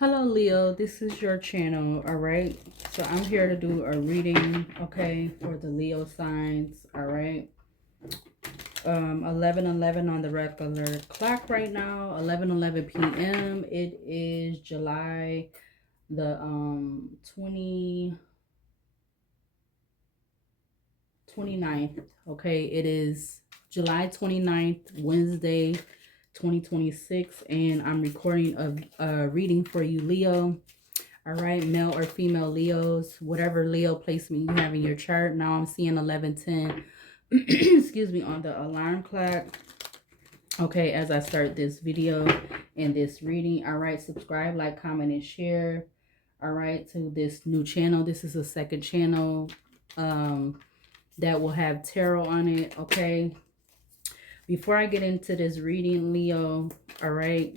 Hello Leo, this is your channel, all right? So I'm here to do a reading, okay, for the Leo signs, all right? 11:11 on the regular clock right now, 11:11 p.m. It is July the 29th, okay? It is July 29th, Wednesday, 2026, and I'm recording a reading for you, Leo. All right, male or female Leos, whatever Leo placement you have in your chart. Now I'm seeing 11:10, excuse me, on the alarm clock. Okay, as I start this video and this reading. All right, subscribe, like, comment, and share. All right, to this new channel. This is a second channel that will have tarot on it. Okay, before I get into this reading, Leo, all right,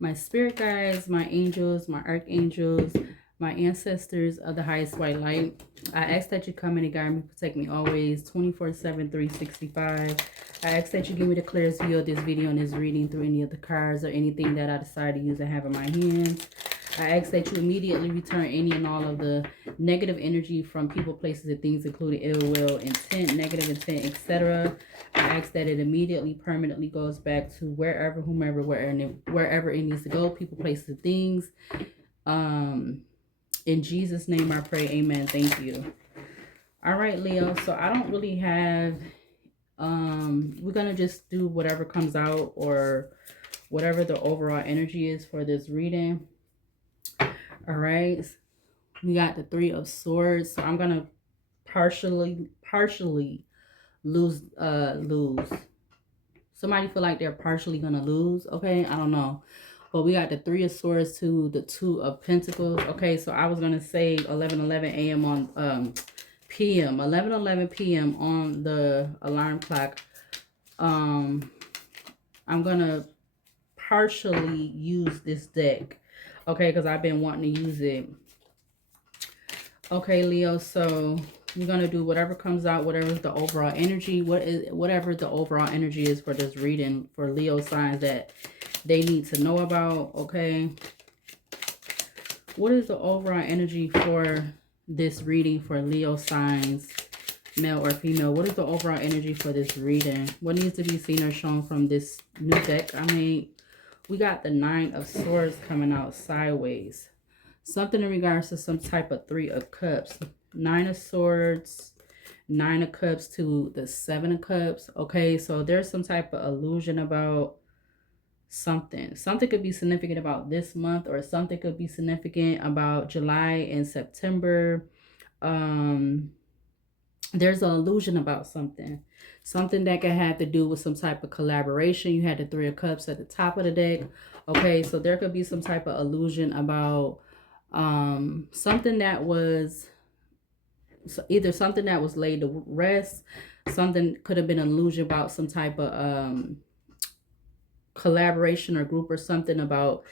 my spirit guides, my angels, my archangels, my ancestors of the highest white light, I ask that you come in and guide me, protect me always, 24/7, 365. I ask that you give me the clearest view of this video and this reading through any of the cards or anything that I decide to use and have in my hands. I ask that you immediately return any and all of the negative energy from people, places, and things, including ill will, intent, negative intent, etc. I ask that it immediately, permanently goes back to wherever, whomever, wherever it needs to go, people, places, and things. In Jesus' name I pray, amen. Thank you. All right, Leo. So I don't really have, we're going to just do whatever comes out or whatever the overall energy is for this reading. All right. We got the Three of Swords. So I'm going to partially lose. Somebody feel like they're partially going to lose. Okay. I don't know. But we got the Three of Swords to the Two of Pentacles. Okay. So I was going to say 11:11 a.m. on, p.m. 11:11 p.m. on the alarm clock. I'm going to partially use this deck. Okay. Because I've been wanting to use it. Okay, Leo, so we're going to do whatever comes out, whatever the overall energy, whatever the overall energy is for this reading for Leo signs that they need to know about, okay? What is the overall energy for this reading for Leo signs, male or female? What is the overall energy for this reading? What needs to be seen or shown from this new deck I made? We got the Nine of Swords coming out sideways. Something in regards to some type of Three of Cups. Nine of Swords, Nine of Cups to the Seven of Cups. Okay, so there's some type of illusion about something. Something could be significant about this month, or something could be significant about July and September. There's an illusion about something. Something that could have to do with some type of collaboration. You had the Three of Cups at the top of the deck. Okay, so there could be some type of illusion about something that was either something that was laid to rest. Something could have been an illusion about some type of collaboration or group or something about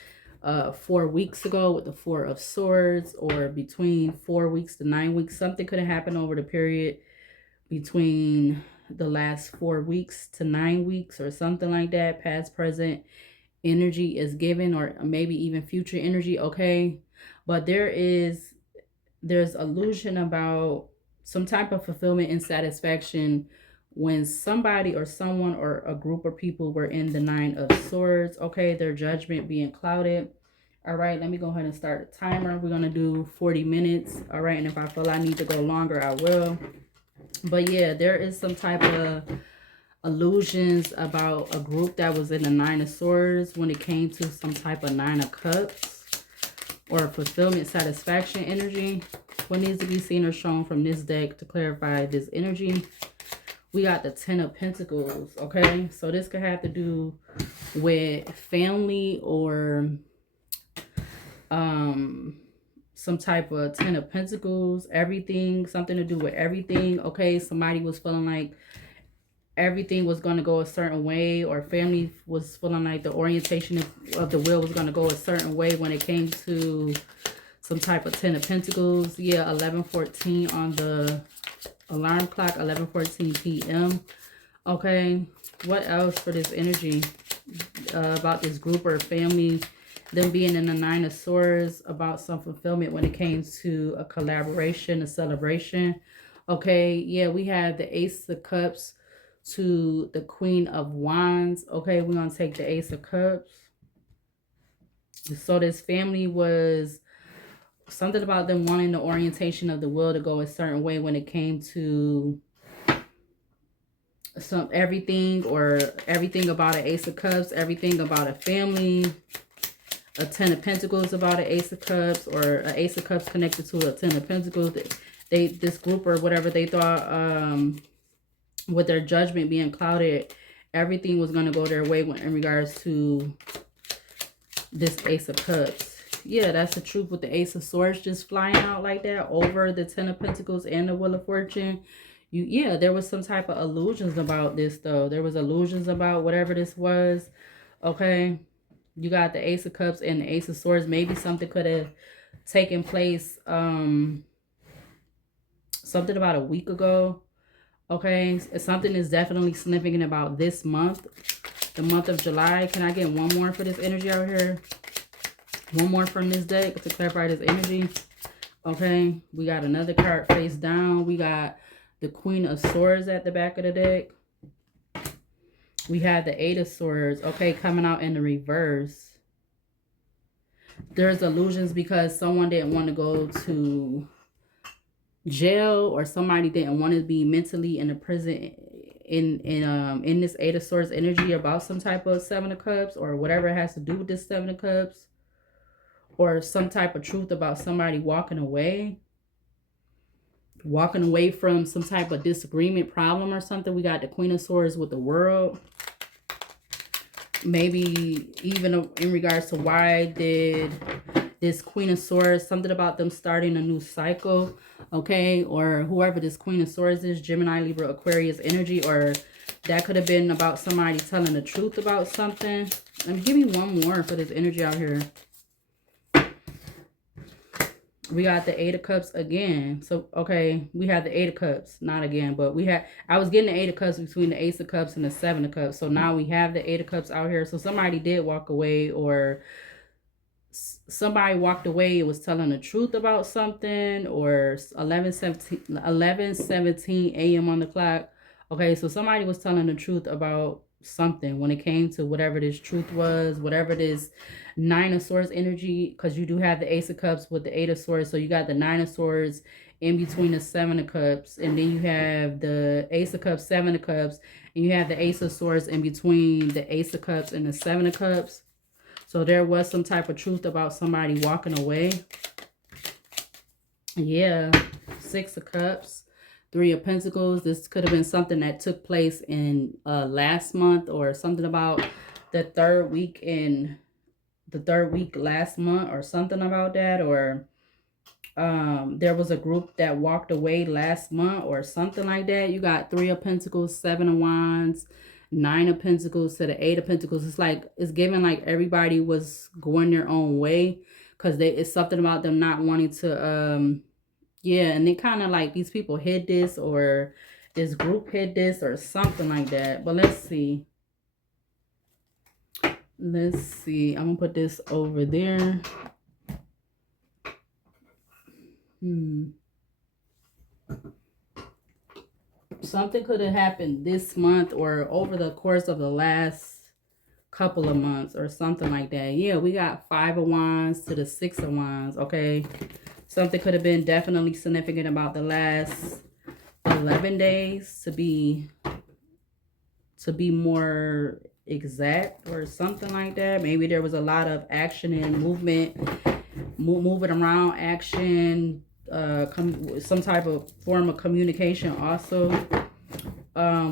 4 weeks ago with the Four of Swords, or between 4 weeks to 9 weeks. Something could have happened over the period between the last 4 weeks to 9 weeks or something like that. Past, present energy is given, or maybe even future energy. Okay, but there's illusion about some type of fulfillment and satisfaction when somebody or someone or a group of people were in the Nine of Swords. Okay, their judgment being clouded. All right, let me go ahead and start the timer. We're going to do 40 minutes. All right, and if I feel I need to go longer, I will. But yeah, there is some type of illusions about a group that was in the Nine of Swords when it came to some type of Nine of Cups or fulfillment, satisfaction energy. What needs to be seen or shown from this deck to clarify this energy? We got the Ten of Pentacles, okay? So this could have to do with family or some type of Ten of Pentacles, everything, something to do with everything, okay? Somebody was feeling like everything was going to go a certain way, or family was feeling like the orientation of the will was going to go a certain way when it came to some type of Ten of Pentacles. Yeah, 11:14 on the alarm clock, 11:14 p.m. Okay, what else for this energy about this group or family Them being in the Nine of Swords, about some fulfillment when it came to a collaboration, a celebration. Okay, yeah, we have the Ace of Cups to the Queen of Wands. Okay, we're going to take the Ace of Cups. So this family was something about them wanting the orientation of the will to go a certain way when it came to everything about an Ace of Cups, everything about a family. A Ten of Pentacles about an Ace of Cups, or an Ace of Cups connected to a Ten of Pentacles. This group or whatever, they thought with their judgment being clouded, everything was going to go their way in regards to this Ace of Cups. Yeah, that's the truth with the Ace of Swords just flying out like that over the Ten of Pentacles and the Wheel of Fortune. Yeah, there was some type of illusions about this, though. There was illusions about whatever this was. Okay. You got the Ace of Cups and the Ace of Swords. Maybe something could have taken place something about a week ago. Okay. Something is definitely significant about this month. The month of July. Can I get one more for this energy out here? One more from this deck to clarify this energy. Okay. We got another card face down. We got the Queen of Swords at the back of the deck. We have the Eight of Swords, okay, coming out in the reverse. There's illusions because someone didn't want to go to jail, or somebody didn't want to be mentally in a prison in this Eight of Swords energy about some type of Seven of Cups, or whatever it has to do with this Seven of Cups, or some type of truth about somebody walking away from some type of disagreement, problem, or something. We got the Queen of Swords with the World. Maybe even in regards to why did this Queen of Swords, something about them starting a new cycle, okay? Or whoever this Queen of Swords is, Gemini, Libra, Aquarius energy, or that could have been about somebody telling the truth about something. Give me one more for this energy out here. We got the Eight of Cups again. So, okay, we had the Eight of Cups. Not again, but I was getting the Eight of Cups between the Ace of Cups and the Seven of Cups. So now we have the Eight of Cups out here. So somebody did walk away, or somebody walked away. It was telling the truth about something, or 11:17 a.m. on the clock. Okay, so somebody was telling the truth about something when it came to whatever this truth was, whatever this Nine of Swords energy, because you do have the Ace of Cups with the Eight of Swords. So you got the Nine of Swords in between the Seven of Cups, and then you have the Ace of Cups, Seven of Cups, and you have the Ace of Swords in between the Ace of Cups and the Seven of Cups. So there was some type of truth about somebody walking away. Yeah, Six of Cups, Three of Pentacles. This could have been something that took place in last month, or something about the third week last month, or something about that, or there was a group that walked away last month, or something like that. You got Three of Pentacles, Seven of Wands, Nine of Pentacles to the Eight of Pentacles. It's like, it's given like everybody was going their own way, because it's something about them not wanting to yeah, and they kind of like, these people hid this, or this group hid this, or something like that. But let's see. Let's see. I'm going to put this over there. Something could have happened this month, or over the course of the last couple of months, or something like that. Yeah, we got Five of Wands to the Six of Wands, okay? Something could have been definitely significant about the last 11 days, to be more exact, or something like that. Maybe there was a lot of action and movement, moving around, action, some type of form of communication also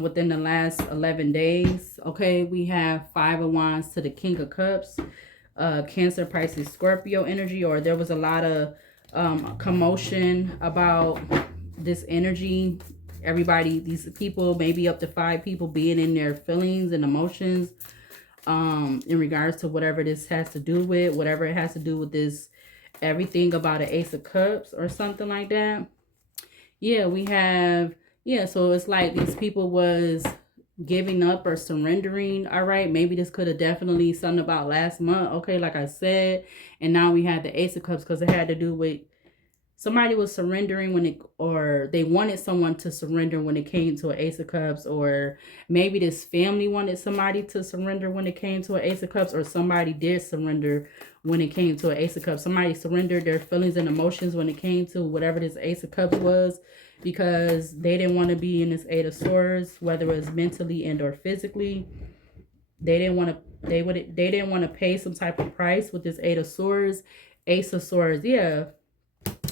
within the last 11 days. Okay, we have Five of Wands to the King of Cups, Cancer, Pisces, Scorpio energy, or there was a lot of commotion about this energy. Everybody, these people, maybe up to 5 people, being in their feelings and emotions in regards to whatever this has to do with, whatever it has to do with this, everything about an Ace of Cups or something like that. Yeah, we have, yeah, so it's like these people was giving up or surrendering. All right, maybe this could have definitely something about last month. Okay, like I said, and now we had the Ace of Cups because it had to do with somebody was surrendering when it, or they wanted someone to surrender when it came to an Ace of Cups, or maybe this family wanted somebody to surrender when it came to an Ace of Cups, or somebody did surrender when it came to an Ace of Cups. Somebody surrendered their feelings and emotions when it came to whatever this Ace of Cups was, because they didn't want to be in this Eight of Swords, whether it was mentally and or physically. They didn't want to, they didn't want to pay some type of price with this Eight of Swords. Ace of Swords, yeah,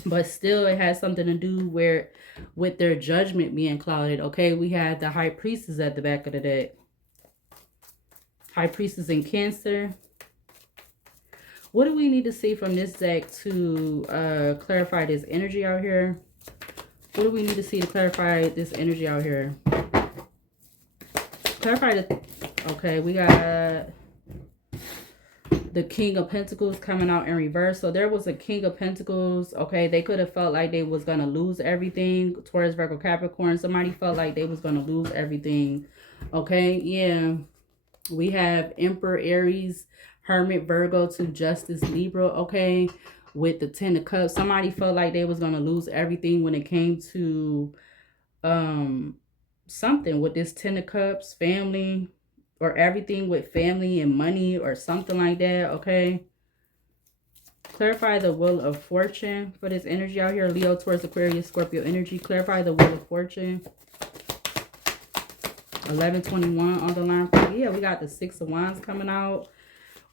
but still it has something to do where with their judgment being clouded. Okay, we had the High Priestess at the back of the deck. High Priestess in Cancer. What do we need to see from this deck to clarify this energy out here? What do we need to see to clarify this energy out here? Clarify the... Okay, we got the King of Pentacles coming out in reverse. So there was a King of Pentacles. Okay, they could have felt like they was going to lose everything. Taurus, Virgo, Capricorn. Somebody felt like they was going to lose everything. Okay, yeah. We have Emperor, Aries, Hermit, Virgo to Justice, Libra. Okay, with the Ten of Cups. Somebody felt like they was going to lose everything when it came to something with this Ten of Cups, family, or everything with family and money or something like that. Okay, clarify the Wheel of Fortune for this energy out here. Leo, Taurus, Aquarius, Scorpio energy. Clarify the Wheel of Fortune. 1121 on the line. Yeah, we got the Six of Wands coming out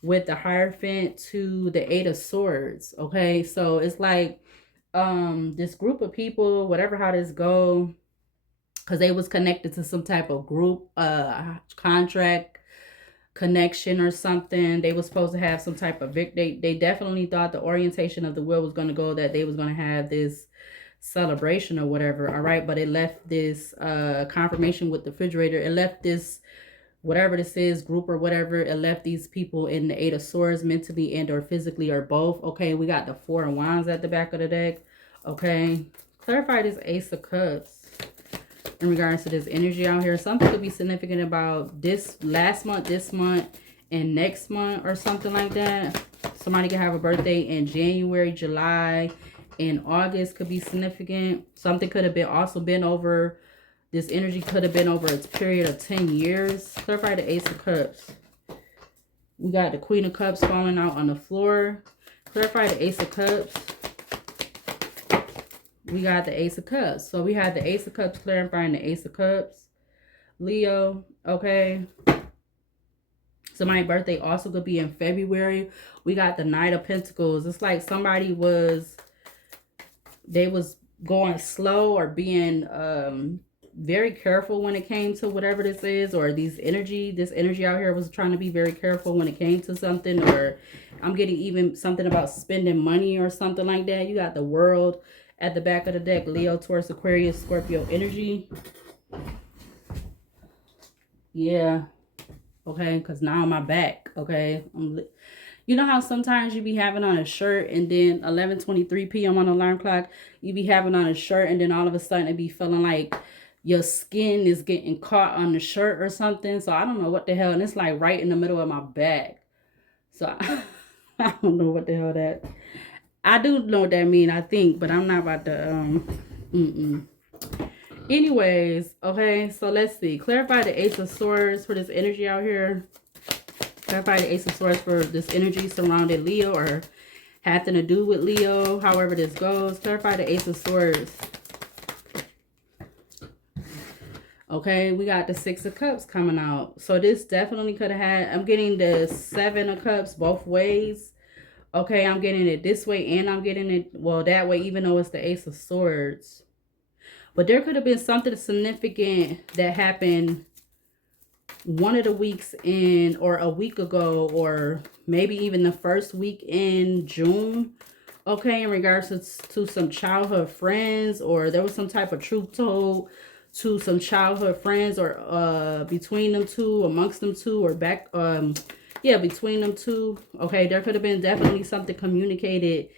with the Hierophant to the Eight of Swords. Okay, so it's like this group of people, whatever how this go, because they was connected to some type of group contract connection or something. They was supposed to have some type of they definitely thought the orientation of the wheel was going to go that they was going to have this celebration or whatever. All right, but it left this confirmation with the refrigerator. It left this whatever this is, group or whatever, it left these people in the Eight of Swords, mentally and or physically or both. Okay, we got the Four of Wands at the back of the deck. Okay, clarify this Ace of Cups in regards to this energy out here. Something could be significant about this last month, this month, and next month or something like that. Somebody could have a birthday in January, July, and August could be significant. Something could have been also been over, this energy could have been over its period of 10 years. Clarify the Ace of Cups. We got the Queen of Cups falling out on the floor. Clarify the Ace of Cups. We got the Ace of Cups. So we had the Ace of Cups clarifying the Ace of Cups. Leo, okay. Somebody's birthday also could be in February. We got the Knight of Pentacles. It's like somebody was, they was going slow or being very careful when it came to whatever this is, or this energy out here was trying to be very careful when it came to something, or I'm getting even something about spending money or something like that. You got the World at the back of the deck. Leo, Taurus, Aquarius, Scorpio energy. Yeah. Okay, because now I'm my back. Okay. You know how sometimes you be having on a shirt and then 11:23 p.m. on the alarm clock, you be having on a shirt and then all of a sudden it be feeling like your skin is getting caught on the shirt or something. So I don't know what the hell. And it's like right in the middle of my back. So I don't know what the hell that. I do know what that mean, I think, but I'm not about to Anyways, okay, so let's see. Clarify the Ace of Swords for this energy out here. Clarify the Ace of Swords for this energy surrounding Leo or having to do with Leo, however this goes. Clarify the Ace of Swords. Okay, we got the Six of Cups coming out. So this definitely could have had, I'm getting the Seven of Cups both ways. Okay, I'm getting it this way and I'm getting it, well, that way, even though it's the Ace of Swords. But there could have been something significant that happened one of the weeks in, or a week ago, or maybe even the first week in June. Okay, in regards to some childhood friends, or there was some type of truth told to some childhood friends, or between them two, amongst them two, or back, yeah, between them two. Okay, there could have been definitely something communicated.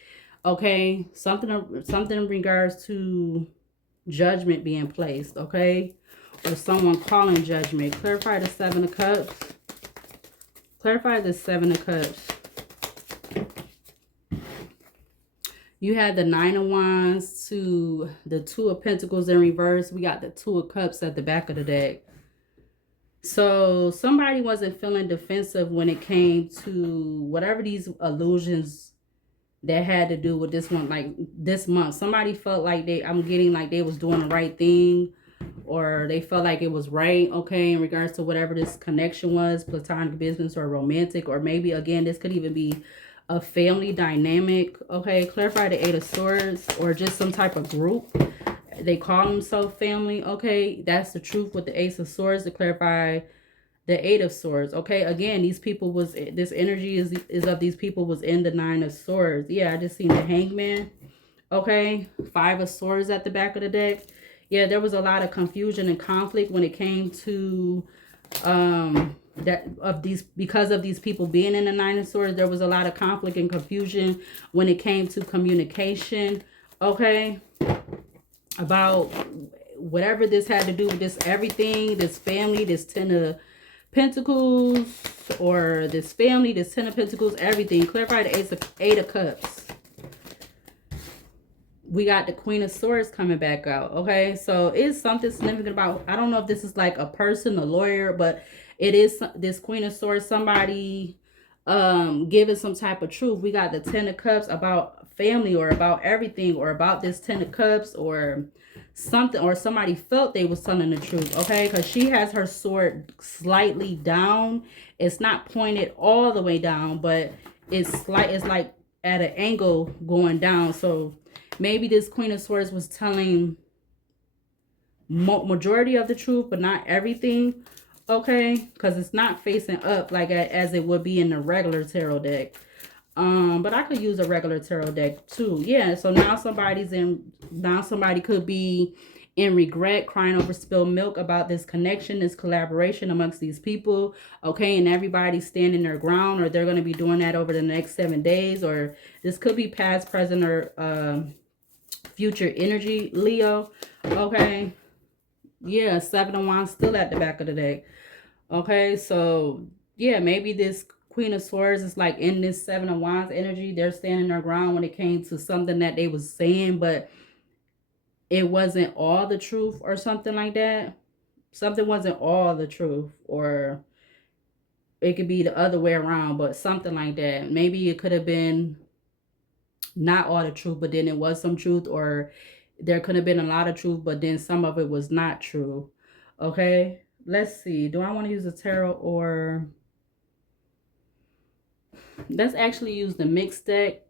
Okay, something in regards to judgment being placed. Okay, or someone calling judgment. Clarify the Seven of Cups. Clarify the Seven of Cups. You had the Nine of Wands to the Two of Pentacles in reverse. We got the Two of Cups at the back of the deck. So somebody wasn't feeling defensive when it came to whatever these illusions that had to do with this one, like this month. Somebody felt like I'm getting like they was doing the right thing, or they felt like it was right, okay, in regards to whatever this connection was, platonic, business, or romantic, or maybe, again, this could even be a family dynamic, okay. Clarify the Eight of Swords, or just some type of group. They call themselves family, okay. That's the truth with the Ace of Swords. To clarify the Eight of Swords, okay. Again, these people was, this energy is of these people was in the Nine of Swords. Yeah, I just seen the Hangman, okay. Five of Swords at the back of the deck. Yeah, there was a lot of confusion and conflict when it came to because of these people being in the Nine of Swords. There was a lot of conflict and confusion when it came to communication, okay, about whatever this had to do with this everything, this family, this Ten of Pentacles, or this family, this Ten of Pentacles, everything. Clarify the Eight of Cups. We got the Queen of Swords coming back out, okay? So it's something significant about, I don't know if this is like a person, a lawyer, but it is this Queen of Swords, somebody giving some type of truth. We got the Ten of Cups about family, or about everything, or about this Ten of Cups, or something, or somebody felt they was telling the truth, okay? Because she has her sword slightly down. It's not pointed all the way down, but it's like at an angle going down. So maybe this Queen of Swords was telling majority of the truth, but not everything, okay? Because it's not facing up like as it would be in the regular tarot deck. But I could use a regular tarot deck too. Yeah, so now somebody could be in regret, crying over spilled milk about this connection, this collaboration amongst these people, okay? And everybody's standing their ground, or they're going to be doing that over the next 7 days, or this could be past, present, or future energy, Leo, okay? Yeah, Seven of Wands still at the back of the deck, okay? So yeah, maybe this Queen of Swords is like in this Seven of Wands energy. They're standing their ground when it came to something that they was saying, but it wasn't all the truth, or something like that. Something wasn't all the truth, or it could be the other way around, but something like that. Maybe it could have been not all the truth, but then it was some truth, or there could have been a lot of truth, but then some of it was not true, okay? Let's see. Do I want to use a tarot, or let's actually use the mixed deck,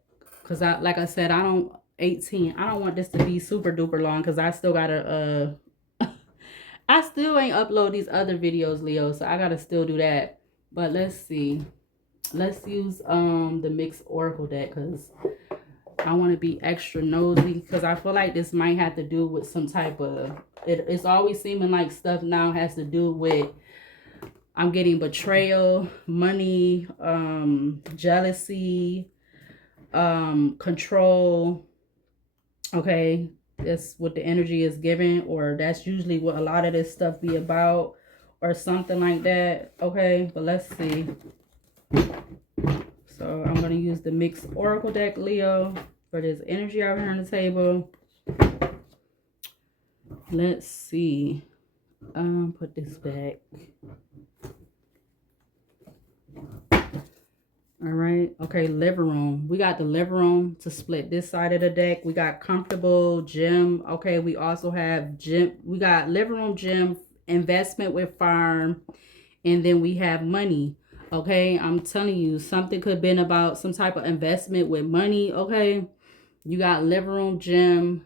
because like I said, I don't want this to be super duper long, because I still gotta I still ain't upload these other videos, Leo, so I gotta still do that. But let's see. Let's use the mixed oracle deck, because I want to be extra nosy, because I feel like this might have to do with some type of, it's always seeming like stuff now has to do with, I'm getting betrayal, money, jealousy, control, okay? That's what the energy is giving, or that's usually what a lot of this stuff be about, or something like that, okay? But let's see. So I'm going to use the mixed oracle deck, Leo, for this energy over here on the table. Let's see. Put this back. All right. Okay, living room. We got the living room to split this side of the deck. We got comfortable, gym. Okay, we also have gym. We got living room, gym, investment with farm, and then we have money. Okay, I'm telling you, something could have been about some type of investment with money, okay? You got living room, gym,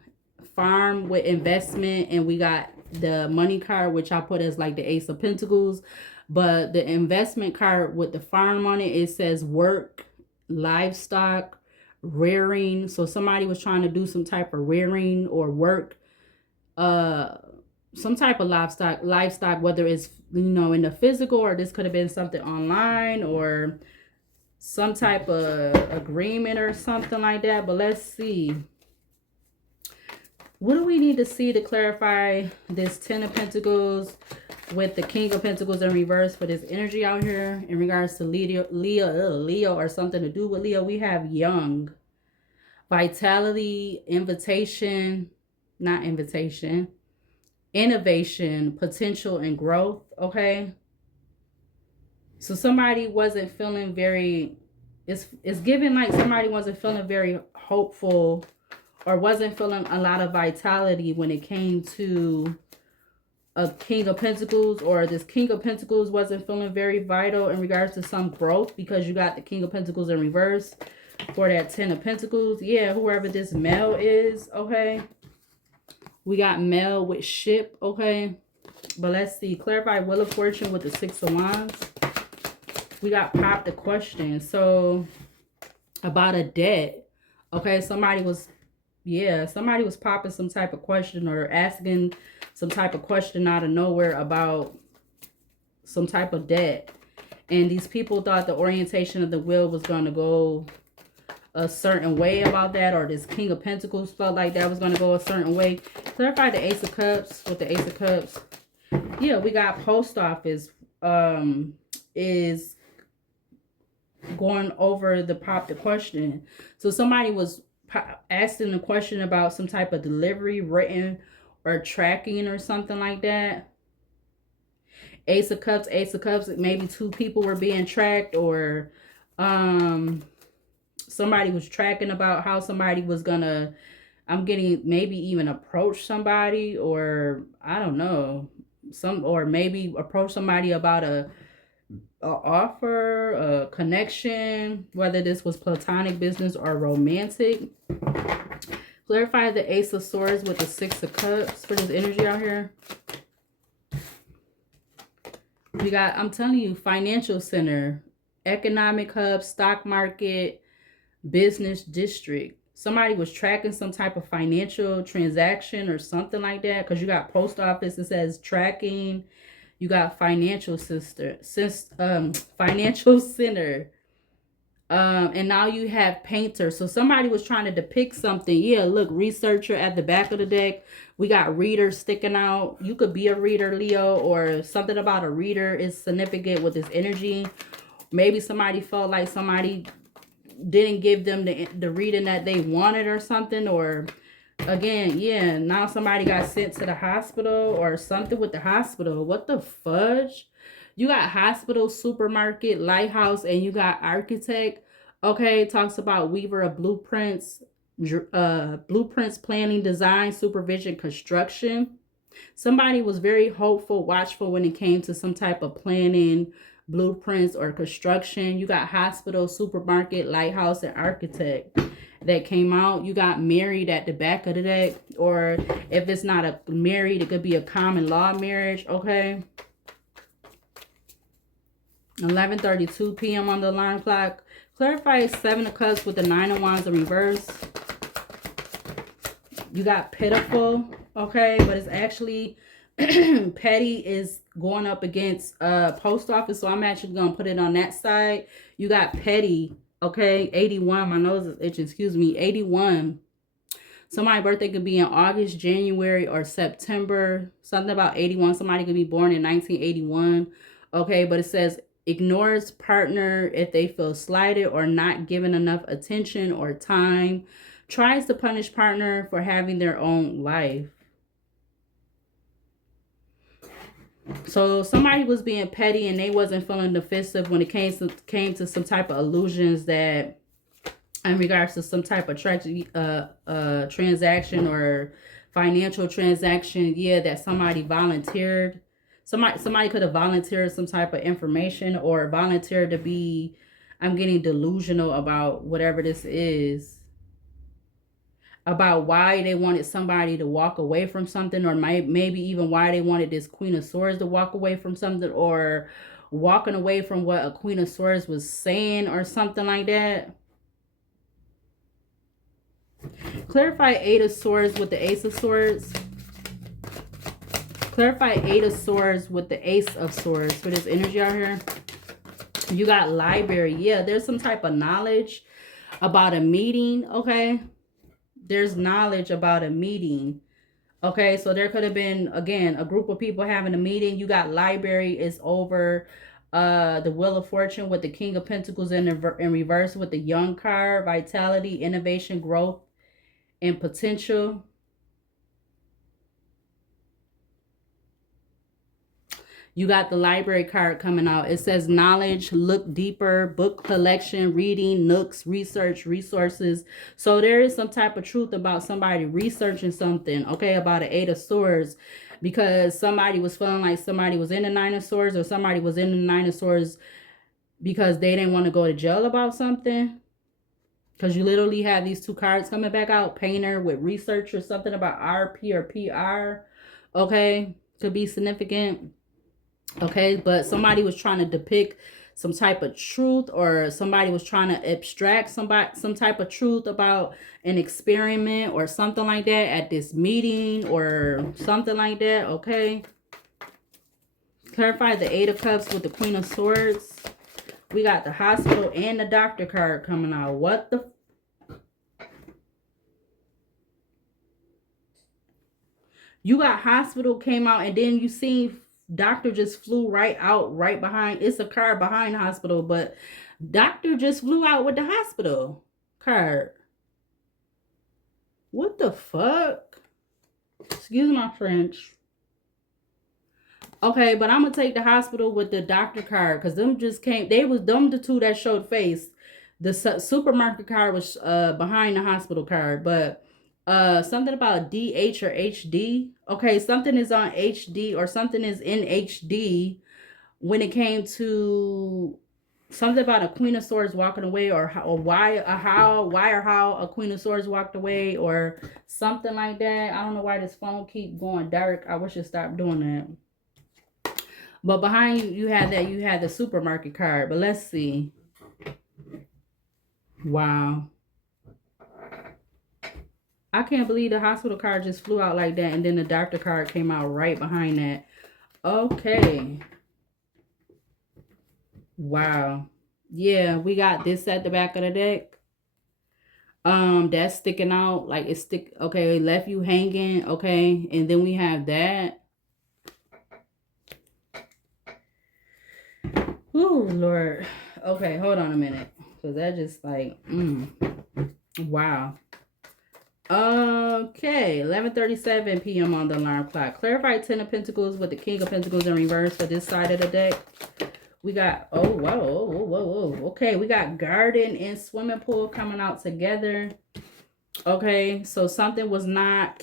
farm with investment, and we got the money card, which I put as like the Ace of Pentacles. But the investment card with the farm on it, it says work, livestock, rearing. So somebody was trying to do some type of rearing or work, some type of livestock, whether it's, you know, in the physical, or this could have been something online, or some type of agreement or something like that. But let's see. What do we need to see to clarify this 10 of Pentacles with the King of Pentacles in reverse for this energy out here in regards to Leo or something to do with Leo? We have young, vitality, invitation, not invitation, innovation, potential, and growth. Okay. So somebody wasn't feeling very, it's giving like somebody wasn't feeling very hopeful or wasn't feeling a lot of vitality when it came to a King of Pentacles, or this King of Pentacles wasn't feeling very vital in regards to some growth because you got the King of Pentacles in reverse for that 10 of Pentacles. Yeah, whoever this male is, okay. We got male with ship, okay. But let's see. Clarify Wheel of Fortune with the 6 of Wands. We got popped the question. So, about a debt. Okay, somebody was popping some type of question or asking some type of question out of nowhere about some type of debt. And these people thought the orientation of the wheel was going to go a certain way about that, or this King of Pentacles felt like that was going to go a certain way. Clarify the Ace of Cups with the Ace of Cups. Yeah, we got post office is going over the pop the question. So somebody was asking a question about some type of delivery, written or tracking or something like that. Ace of Cups, maybe two people were being tracked, or somebody was tracking about how somebody was gonna, I'm getting maybe even approach somebody, or I don't know, or maybe approach somebody about a offer, a connection, whether this was platonic, business, or romantic. Clarify the Ace of Swords with the 6 of Cups for this energy out here. We got, I'm telling you, financial center, economic hub, stock market, business district. Somebody was tracking some type of financial transaction or something like that, because you got post office, it says tracking. You got financial financial center. And now you have painter. So somebody was trying to depict something. Yeah, look, researcher at the back of the deck. We got reader sticking out. You could be a reader, Leo, or something about a reader is significant with this energy. Maybe somebody felt like somebody didn't give them the reading that they wanted or something, or again, yeah, now somebody got sent to the hospital or something with the hospital. What the fudge? You got hospital, supermarket, lighthouse, and you got architect. Okay, talks about weaver of blueprints, planning, design, supervision, construction. Somebody was very hopeful, watchful when it came to some type of planning, blueprints, or construction. You got hospital, supermarket, lighthouse, and architect that came out. You got married at the back of the deck, or if it's not a married, it could be a common law marriage. Okay, 11:32 p.m. on the alarm clock. Clarify 7 of Cups with the 9 of Wands in reverse. You got pitiful, okay, but it's actually petty is going up against post office, so I'm actually gonna put it on that side. You got petty, okay, 81. My nose is itching, excuse me. 81. Somebody's birthday could be in August, January, or September. Something about 81. Somebody could be born in 1981. Okay, but it says ignores partner if they feel slighted or not given enough attention or time. Tries to punish partner for having their own life. So somebody was being petty and they wasn't feeling defensive when it came to some type of illusions that in regards to some type of transaction or financial transaction. Yeah, that somebody volunteered. Somebody could have volunteered some type of information or volunteered to be, I'm getting delusional about whatever this is, about why they wanted somebody to walk away from something, or maybe even why they wanted this Queen of Swords to walk away from something, or walking away from what a Queen of Swords was saying or something like that. Clarify 8 of Swords with the Ace of Swords. Clarify 8 of Swords with the Ace of Swords for this energy out here. You got library. Yeah, there's some type of knowledge about a meeting, okay? There's knowledge about a meeting. Okay, so there could have been, again, a group of people having a meeting. You got library is over. The Wheel of Fortune with the King of Pentacles in reverse with the Young card, vitality, innovation, growth, and potential. You got the library card coming out. It says knowledge, look deeper, book collection, reading, nooks, research, resources. So there is some type of truth about somebody researching something, okay, about an Eight of Swords, because somebody was feeling like somebody was in the Nine of Swords, or somebody was in the Nine of Swords because they didn't want to go to jail about something. Because you literally have these two cards coming back out, painter with research or something about RP or PR, okay, could be significant. Okay, but somebody was trying to depict some type of truth, or somebody was trying to abstract some type of truth about an experiment or something like that at this meeting or something like that. Okay, clarify the Eight of Cups with the Queen of Swords. We got the hospital and the doctor card coming out. What the? You got hospital came out, and then you see doctor just flew right out right behind. It's a card behind hospital, but doctor just flew out with the hospital card. What the fuck? Excuse my French. Okay, but I'm gonna take the hospital with the doctor card, because them just came. They was them the two that showed face. The supermarket card was behind the hospital card, but something about DH or HD. Okay, something is on HD or something is in HD when it came to something about a Queen of Swords walking away, or why or how a Queen of Swords walked away, or something like that. I don't know why this phone keep going dark. I wish it stopped doing that. But behind you, you had the supermarket card. But let's see. Wow. I can't believe the hospital card just flew out like that, and then the doctor card came out right behind that. Okay. Wow. Yeah, we got this at the back of the deck. That's sticking out, like it's stick. Okay, it left you hanging. Okay, and then we have that. Oh Lord. Okay, hold on a minute, because that just like, wow. Okay, 11:37 p.m. on the alarm clock. Clarify Ten of Pentacles with the King of Pentacles in reverse for this side of the deck. We got, oh, whoa. Okay, we got garden and swimming pool coming out together. Okay, so something was not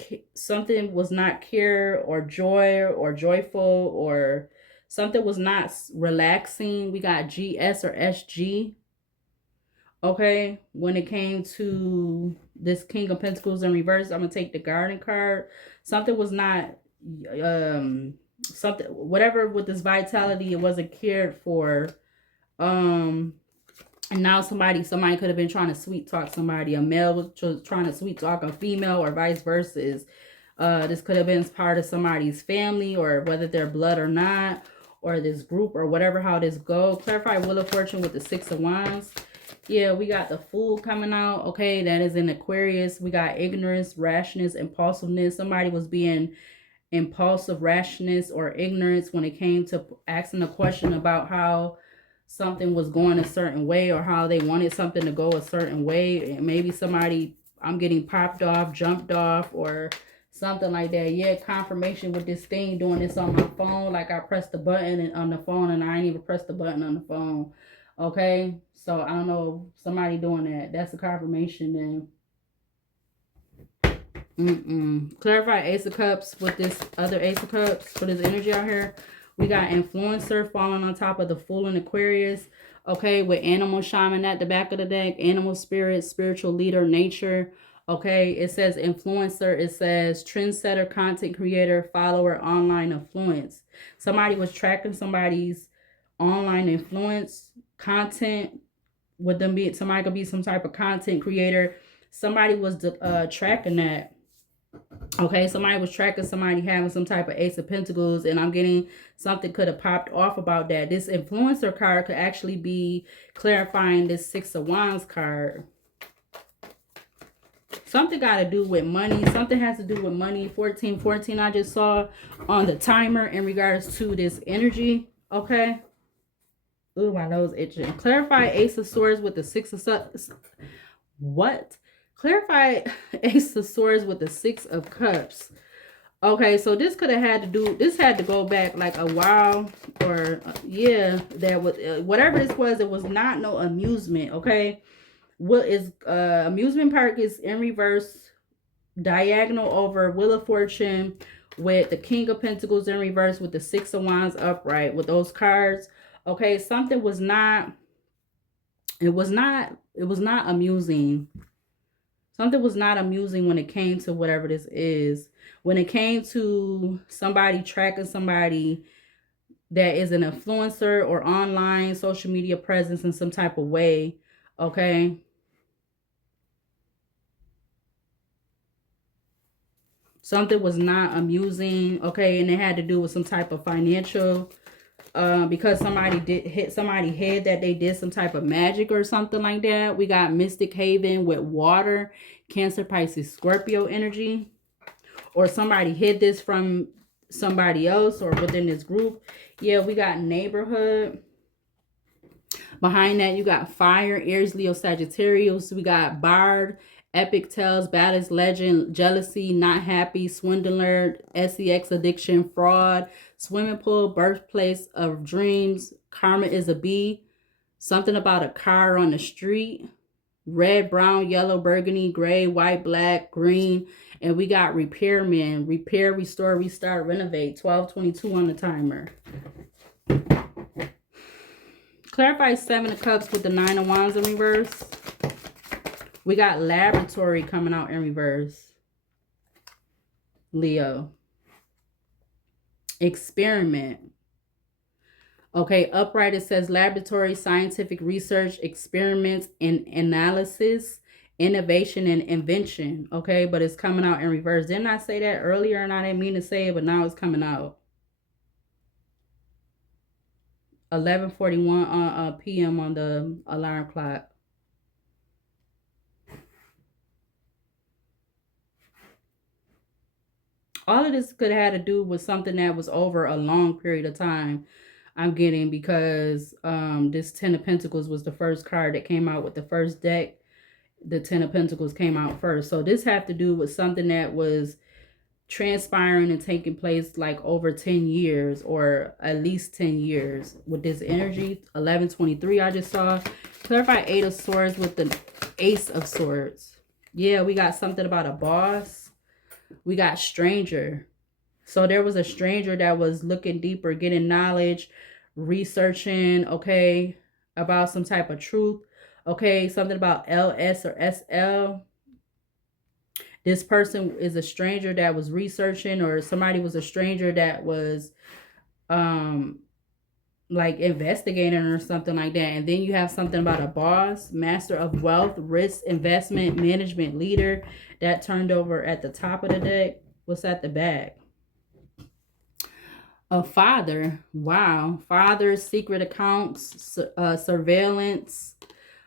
care or joy or joyful, or something was not relaxing. We got GS or SG. Okay, when it came to this King of Pentacles in reverse, I'm gonna take the garden card. Something was not something, whatever with this vitality, it wasn't cared for. And now somebody could have been trying to sweet talk somebody. A male was trying to sweet talk a female, or vice versa. This could have been part of somebody's family, or whether they're blood or not, or this group, or whatever, how this go. Clarify Wheel of Fortune with the Six of Wands. Yeah, we got the Fool coming out. Okay, that is in Aquarius. We got ignorance, rashness, impulsiveness. Somebody was being impulsive, rashness, or ignorance when it came to asking a question about how something was going a certain way, or how they wanted something to go a certain way. And maybe somebody, I'm getting popped off, jumped off, or something like that. Yeah, confirmation with this thing doing this on my phone. Like I pressed the button on the phone, and I ain't even pressed the button on the phone. Okay, so I don't know, somebody doing that. That's a confirmation then. Clarify Ace of Cups with this other Ace of Cups for this energy out here. We got influencer falling on top of the Fool in Aquarius. Okay, with animal shaman at the back of the deck. Animal spirit, spiritual leader, nature. Okay, it says influencer. It says trendsetter, content creator, follower, online influence. Somebody was tracking somebody's online influence content, with them being, somebody could be some type of content creator. Somebody was tracking that. Okay, somebody was tracking somebody having some type of Ace of Pentacles, and I'm getting something could have popped off about that. This influencer card could actually be clarifying this Six of Wands card. Something got to do with money. Something has to do with money. 1414 I just saw on the timer in regards to this energy. Okay. Ooh, my nose itching. Clarify Ace of Swords with the Six of what? Clarify Ace of Swords with the Six of Cups. Okay, so this could have had to do, this had to go back like a while, or yeah, that was whatever this was, it was not no amusement. Okay, what is amusement park is in reverse, diagonal over Wheel of Fortune with the King of Pentacles in reverse with the Six of Wands upright with those cards. Okay, something was not, it was not amusing. Something was not amusing when it came to whatever this is. When it came to somebody tracking somebody that is an influencer or online social media presence in some type of way, okay? Something was not amusing, okay? And it had to do with some type of financial, because somebody did hit somebody's head that they did some type of magic or something like that. We got Mystic Haven with water, Cancer, Pisces, Scorpio energy. Or somebody hid this from somebody else or within this group. Yeah, we got neighborhood. Behind that, you got fire, Aries, Leo, Sagittarius. We got Bard, Epic Tales, Baddest Legend, Jealousy, Not Happy, Swindler, SEX Addiction, Fraud, Swimming Pool, Birthplace of Dreams, Karma is a Bee, Something About a Car on the Street, Red, Brown, Yellow, Burgundy, Gray, White, Black, Green. And we got Repairman, Repair, Restore, Restart, Renovate, 1222 on the timer. Clarify Seven of Cups with the Nine of Wands in reverse. We got Laboratory coming out in reverse. Leo. Experiment. Okay, upright it says laboratory, scientific research, experiments, and analysis, innovation, and invention. Okay, but it's coming out in reverse. Didn't I say that earlier and I didn't mean to say it, but now it's coming out. 11:41 p.m. on the alarm clock. All of this could have had to do with something that was over a long period of time. I'm getting, because this Ten of Pentacles was the first card that came out with the first deck. The Ten of Pentacles came out first. So this have to do with something that was transpiring and taking place like over 10 years or at least 10 years with this energy. 11:23 I just saw. Clarify Eight of Swords with the Ace of Swords. Yeah, we got something about a boss. We got stranger. So there was a stranger that was looking deeper, getting knowledge, researching, okay, about some type of truth. Okay, something about LS or SL. This person is a stranger that was researching, or somebody was a stranger that was like investigating or something like that. And then you have something about a boss, master of wealth, risk, investment, management, leader. That turned over at the top of the deck. What's at the back? A father. Wow. Father, secret accounts, surveillance,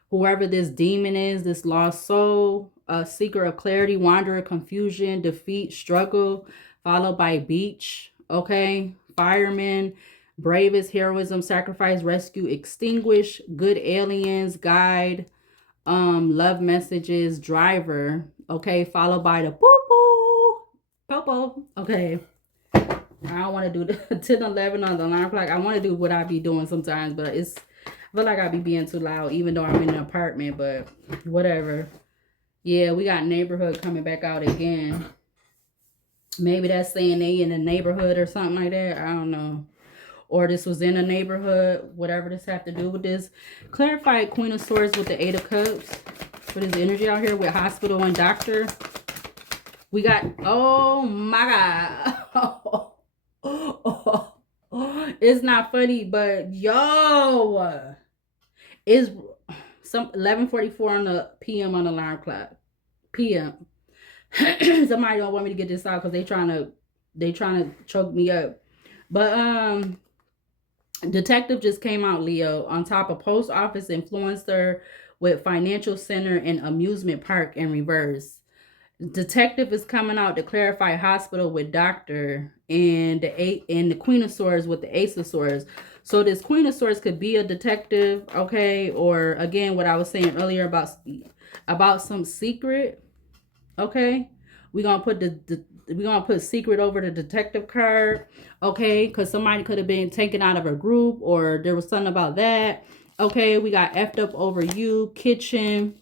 whoever this demon is, this lost soul, a seeker of clarity, wanderer, confusion, defeat, struggle, followed by beach. Okay. Fireman, bravest, heroism, sacrifice, rescue, extinguish, good aliens, guide, love messages, driver. Okay. Followed by the poo-poo, popo. Okay. I don't want to do the 10, 11 on the alarm clock. I want to do what I be doing sometimes, but I feel like I be being too loud, even though I'm in an apartment, but whatever. Yeah, we got neighborhood coming back out again. Maybe that's saying they in a neighborhood or something like that. I don't know. Or this was in a neighborhood, whatever this have to do with this. Clarify Queen of Swords with the Eight of Cups. What is the energy out here with hospital and doctor? We got, oh my God. It's not funny, but yo, it's some 11:44 on the p.m. on the alarm clock. p.m. Somebody don't want me to get this out because they trying to choke me up. But detective just came out, Leo, on top of post office influencer with financial center and amusement park in reverse. Detective is coming out to clarify hospital with doctor, and the Queen of Swords with the Ace of Swords. So this Queen of Swords could be a detective, okay, or again what I was saying earlier about some secret, okay. We're gonna put we're gonna put secret over the detective card, okay, because somebody could have been taken out of a group or there was something about that. Okay, we got effed up over you, kitchen,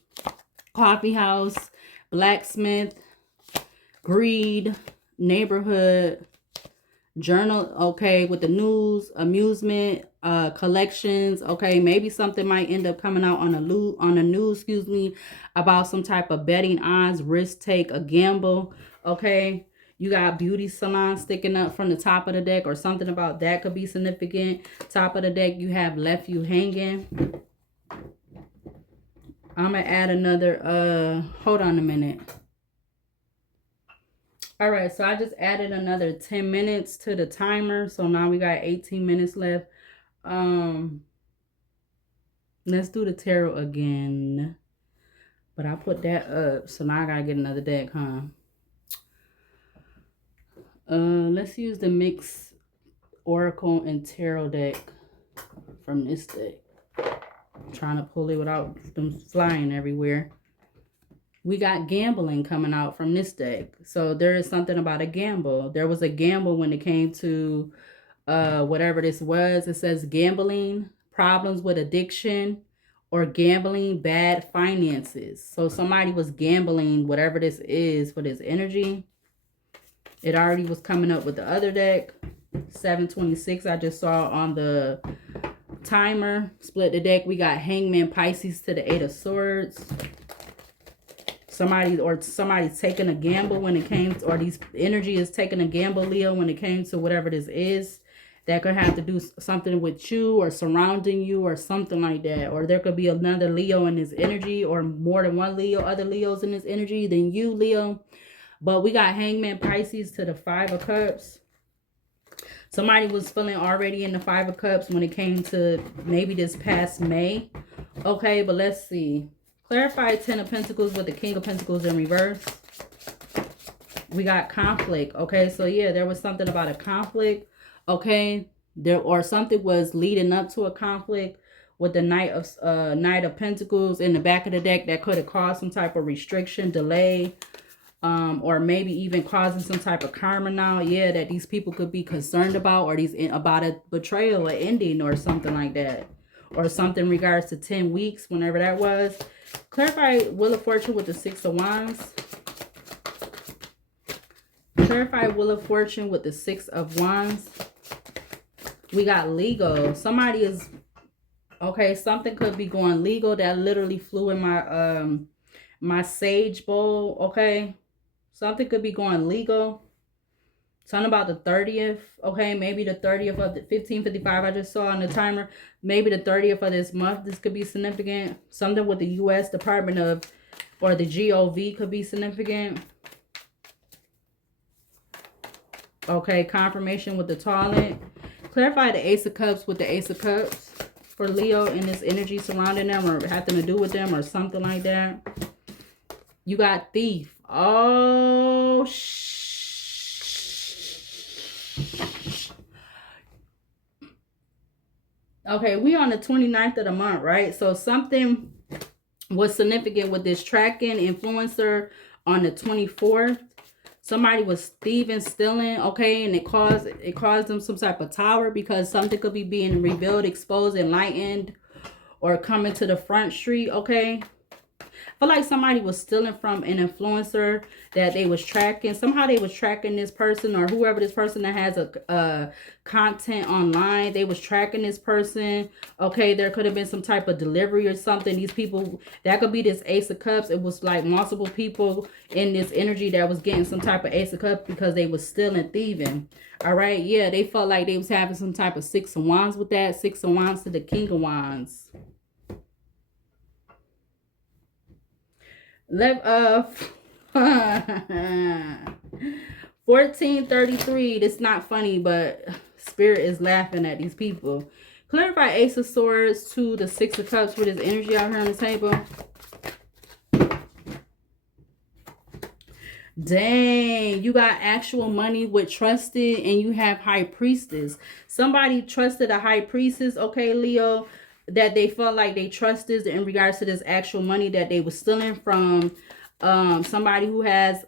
coffee house, blacksmith, greed, neighborhood, journal, okay, with the news, amusement, collections, okay, maybe something might end up coming out on the news, excuse me, about some type of betting odds, risk take, a gamble, okay. You got beauty salon sticking up from the top of the deck, or something about that could be significant. Top of the deck, you have left you hanging. I'm gonna add another, hold on a minute. All right, so I just added another 10 minutes to the timer. So now we got 18 minutes left. Let's do the tarot again. But I put that up, so now I gotta get another deck, huh? Let's use the mixed oracle and tarot deck from this deck. I'm trying to pull it without them flying everywhere. We got gambling coming out from this deck. So there is something about a gamble. There was a gamble when it came to whatever this was. It says gambling, problems with addiction, or gambling, bad finances. So somebody was gambling whatever this is for this energy. It already was coming up with the other deck. 726 I just saw on the timer. Split the deck. We got Hangman Pisces to the 8 of Swords. Somebody's taking a gamble when it came to, or these energy is taking a gamble, Leo, when it came to whatever this is. That could have to do something with you or surrounding you or something like that. Or there could be another Leo in this energy, or more than one Leo, other Leos in this energy than you, Leo. But we got Hangman Pisces to the 5 of Cups. Somebody was feeling already in the 5 of Cups when it came to maybe this past May. Okay, but let's see. Clarify 10 of Pentacles with the King of Pentacles in reverse. We got conflict. Okay, so yeah, there was something about a conflict. Okay, or something was leading up to a conflict with the Knight of Pentacles in the back of the deck that could have caused some type of restriction, delay, or maybe even causing some type of karma now. Yeah, that these people could be concerned about, or about a betrayal, an ending, or something like that, or something in regards to 10 weeks, whenever that was. Clarify Wheel of Fortune with the 6 of Wands. Clarify Wheel of Fortune with the 6 of Wands. We got legal. Somebody is, okay, something could be going legal. That literally flew in my my sage bowl, okay? Something could be going legal. Something about the 30th, okay? Maybe the 30th of the 1555 I just saw on the timer. Maybe the 30th of this month. This could be significant. Something with the U.S. Department of, or the GOV could be significant. Okay, confirmation with the Talent. Clarify the Ace of Cups with the Ace of Cups for Leo in this energy surrounding them, or having to do with them, or something like that. You got Thief. Oh, okay, we on the 29th of the month, right? So something was significant with this tracking influencer on the 24th. Somebody was thieving, stealing, okay, and it caused them some type of tower, because something could be being revealed, exposed, enlightened, or coming to the front street, okay? I feel like somebody was stealing from an influencer that they was tracking. Somehow they was tracking this person, or whoever this person that has a content online. They was tracking this person. Okay, there could have been some type of delivery or something. These people, that could be this Ace of Cups. It was like multiple people in this energy that was getting some type of Ace of Cups because they was stealing, thieving. All right, yeah, they felt like they was having some type of 6 of Wands with that. 6 of Wands to the King of Wands. 1433. That's not funny, but Spirit is laughing at these people. Clarify Ace of Swords to the 6 of Cups with his energy out here on the table. Dang, you got actual money with trusted and you have high priestess. Somebody trusted a high priestess, okay, Leo, that they felt like they trusted in regards to this actual money that they was stealing from somebody who has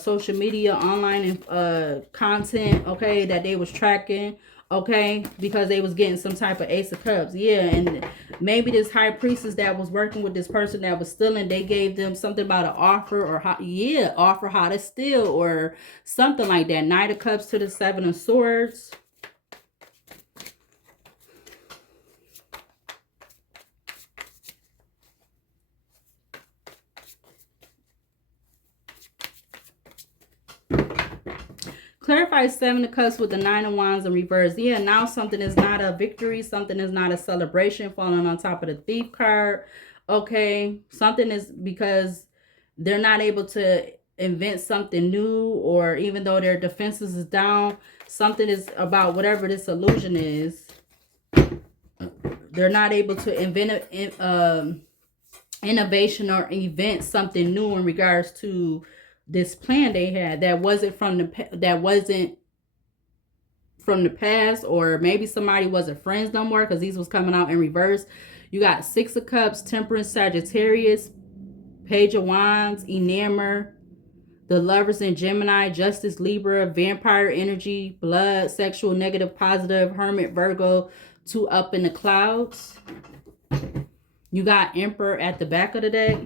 social media online and content, okay, that they was tracking, okay, because they was getting some type of Ace of Cups. Yeah, and maybe this high priestess that was working with this person that was stealing, they gave them something about an offer or how, yeah, offer how to steal or something like that. Knight of Cups to the Seven of Swords. Clarify Seven of Cups with the Nine of Wands in reverse. Yeah, now something is not a victory. Something is not a celebration falling on top of the Thief card. Okay, something is because they're not able to invent something new, or even though their defenses is down, something is about whatever this illusion is. They're not able to invent innovation or invent something new in regards to this plan they had that wasn't from the past, or maybe somebody wasn't friends no more because these was coming out in reverse. You got Six of Cups, Temperance, Sagittarius, Page of Wands, Enamour, the Lovers in Gemini, Justice, Libra, Vampire Energy, Blood, Sexual, Negative, Positive, Hermit, Virgo, two up in the clouds. You got Emperor at the back of the deck.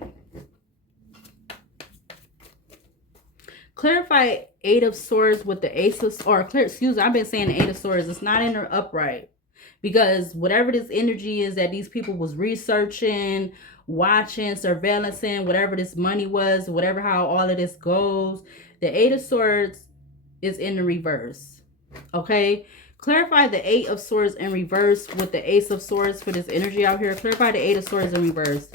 Clarify Eight of Swords with the Ace of, or excuse me, I've been saying the Eight of Swords. It's not in their upright. Because whatever this energy is that these people was researching, watching, surveillancing, whatever this money was, whatever how all of this goes, the Eight of Swords is in the reverse. Okay? Clarify the Eight of Swords in reverse with the Ace of Swords for this energy out here. Clarify the Eight of Swords in reverse.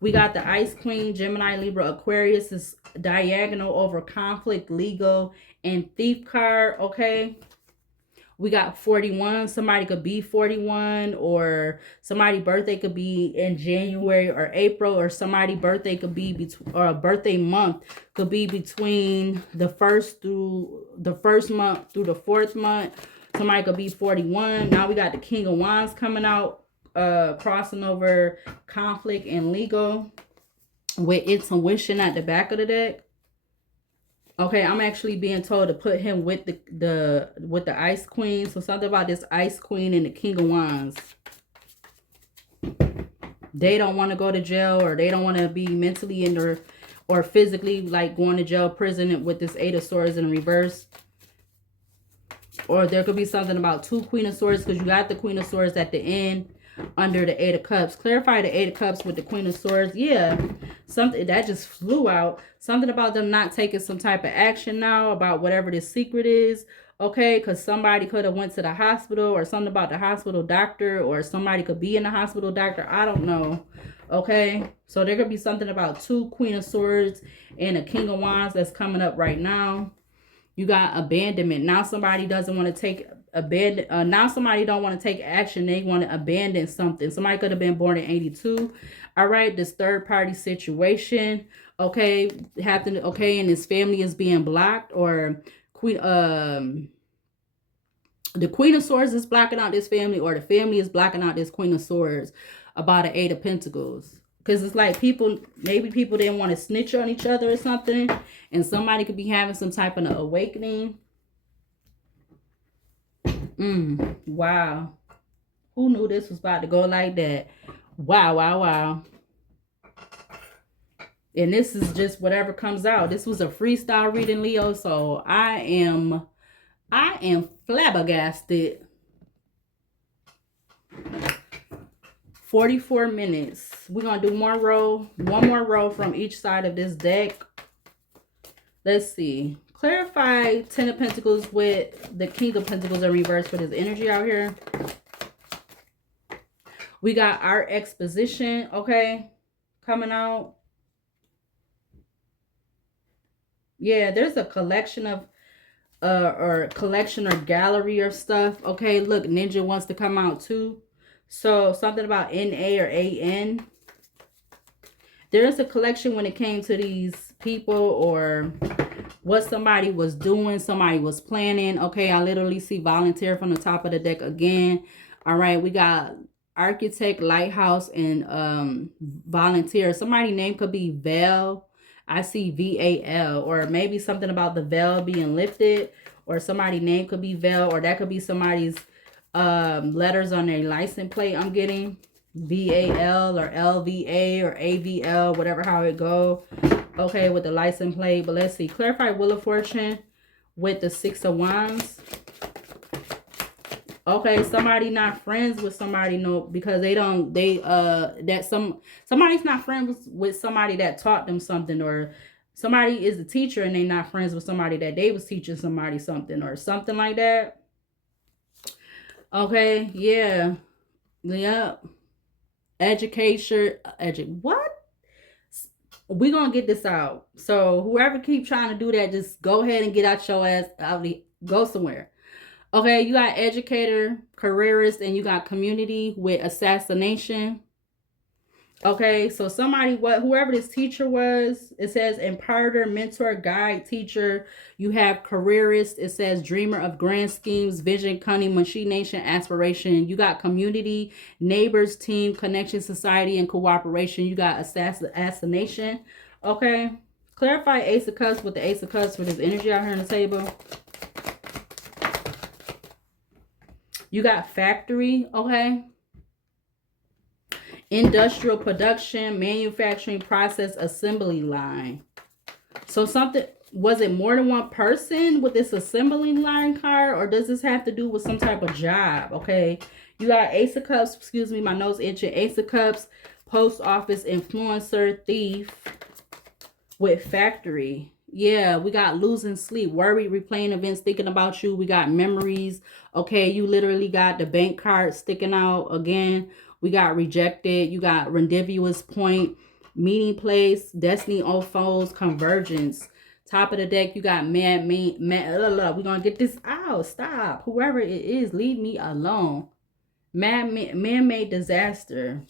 We got the Ice Queen, Gemini, Libra, Aquarius is diagonal over conflict, legal, and thief card, okay? We got 41. Somebody could be 41, or somebody's birthday could be in January or April, or somebody's birthday could be between, or a birthday month could be between the first month through the fourth month. Somebody could be 41. Now we got the King of Wands coming out, crossing over conflict and legal with intuition at the back of the deck. Okay, I'm actually being told to put him with the Ice Queen. So something about this Ice Queen and the King of Wands. They don't want to go to jail, or they don't want to be mentally or physically like going to jail, prison with this Eight of Swords in reverse. Or there could be something about two Queen of Swords, because you got the Queen of Swords at the end under the Eight of Cups. Clarify the Eight of Cups with the Queen of Swords. Yeah, something that just flew out. Something about them not taking some type of action now about whatever this secret is. Okay, because somebody could have went to the hospital, or something about the hospital doctor, or somebody could be in the hospital doctor. I don't know. Okay, so there could be something about two Queen of Swords and a King of Wands that's coming up right now. You got abandonment. Now somebody doesn't want to take now somebody don't want to take action. They want to abandon something. Somebody could have been born in 82. All right, this third party situation, okay, happened, okay, and his family is being blocked, or the Queen of Swords is blocking out this family, or the family is blocking out this Queen of Swords about an Eight of Pentacles. Because it's like maybe people didn't want to snitch on each other or something, and somebody could be having some type of an awakening. Wow. Who knew this was about to go like that? Wow, wow, wow. And this is just whatever comes out. This was a freestyle reading, Leo, so I am flabbergasted. 44 minutes. We're going to do one more row from each side of this deck. Let's see. Clarify Ten of Pentacles with the King of Pentacles in reverse for this energy out here. We got our exposition, okay, coming out. Yeah, there's a collection of or gallery of stuff. Okay, look, Ninja wants to come out too. So something about NA or AN. There is a collection when it came to these people, or what somebody was doing, somebody was planning. Okay, I literally see volunteer from the top of the deck again. All right, we got architect, lighthouse, and volunteer. Somebody name could be Val. I see VAL, or maybe something about the veil being lifted, or somebody name could be Val, or that could be somebody's letters on their license plate. I'm getting VAL or LVA or AVL, whatever how it go. Okay, with the license plate. But let's see. Clarify Wheel of Fortune with the 6 of Wands. Okay, somebody not friends with somebody, no, because somebody's not friends with somebody that taught them something, or somebody is a teacher and they not friends with somebody that they was teaching somebody something, or something like that. Okay, yeah. Yep. Education, what? We're gonna get this out. So whoever keep trying to do that, just go ahead and get out your ass out, go somewhere. Okay, you got educator, careerist, and you got community with assassination. Okay, so somebody, whoever this teacher was, it says imparter, mentor, guide, teacher. You have careerist, it says dreamer of grand schemes, vision, cunning, machination, aspiration. You got community, neighbors, team, connection, society, and cooperation. You got assassination. Okay, clarify Ace of Cups with the Ace of Cups for this energy out here on the table. You got factory, okay? Industrial production, manufacturing process, assembly line. So something, was it more than one person with this assembly line card, or does this have to do with some type of job? Okay, you got Ace of Cups, excuse me, my nose itching. Ace of Cups, post office, influencer, thief with factory. Yeah, we got losing sleep, worry, replaying events, thinking about you. We got memories. Okay, you literally got the bank card sticking out again. We got rejected. You got rendezvous point, meeting place, destiny of foes, convergence. Top of the deck, you got man. We're going to get this out. Stop. Whoever it is, leave me alone. Man-made disaster.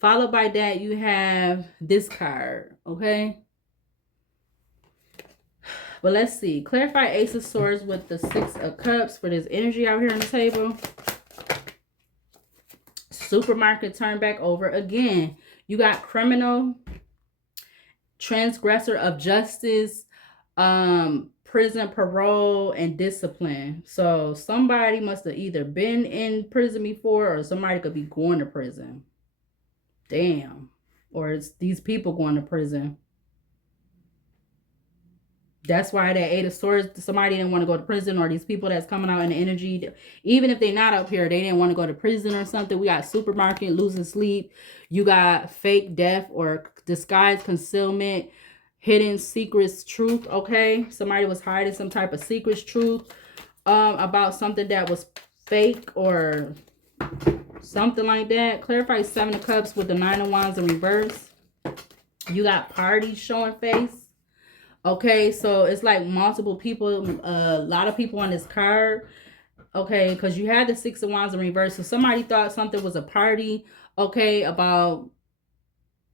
Followed by that, you have this card. Okay. But let's see. Clarify Ace of Swords with the 6 of Cups for this energy out here on the table. Supermarket turn back over again. You got criminal, transgressor of justice, prison, parole, and discipline. So somebody must have either been in prison before, or somebody could be going to prison. Damn. Or it's these people going to prison. That's why that 8 of Swords, somebody didn't want to go to prison, or these people that's coming out in the energy, even if they're not up here, they didn't want to go to prison or something. We got supermarket, losing sleep. You got fake death or disguised concealment, hidden secrets, truth. Okay, somebody was hiding some type of secrets, truth about something that was fake or something like that. Clarify 7 of Cups with the 9 of Wands in reverse. You got parties showing face. Okay, so it's like multiple people, a lot of people on this card. Okay, because you had the 6 of Wands in reverse. So somebody thought something was a party, okay, about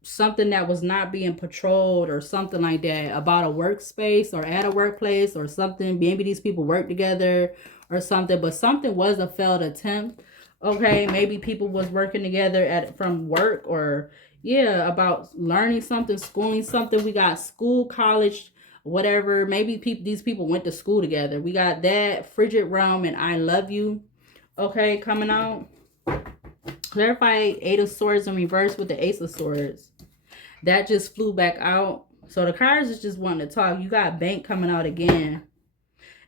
something that was not being patrolled or something like that, about a workspace or at a workplace or something. Maybe these people work together or something, but something was a failed attempt. Okay, maybe people was working together from work, or yeah, about learning something, schooling something. We got school, college, whatever. Maybe these people went to school together. We got that, frigid realm, and I love you. Okay, coming out. Clarify 8 of Swords in reverse with the Ace of Swords. That just flew back out. So the cards is just wanting to talk. You got bank coming out again.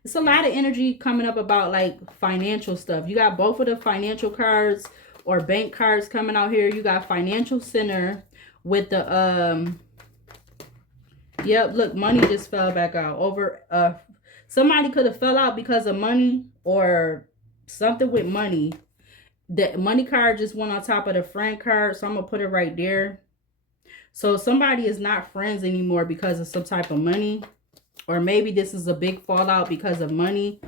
It's a lot of energy coming up about like financial stuff. You got both of the financial cards or bank cards coming out here. You got financial center with the yep, look, money just fell back out over somebody could have fell out because of money or something with money. The money card just went on top of the friend card, so I'm gonna put it right there. So somebody is not friends anymore because of some type of money, or maybe this is a big fallout because of money,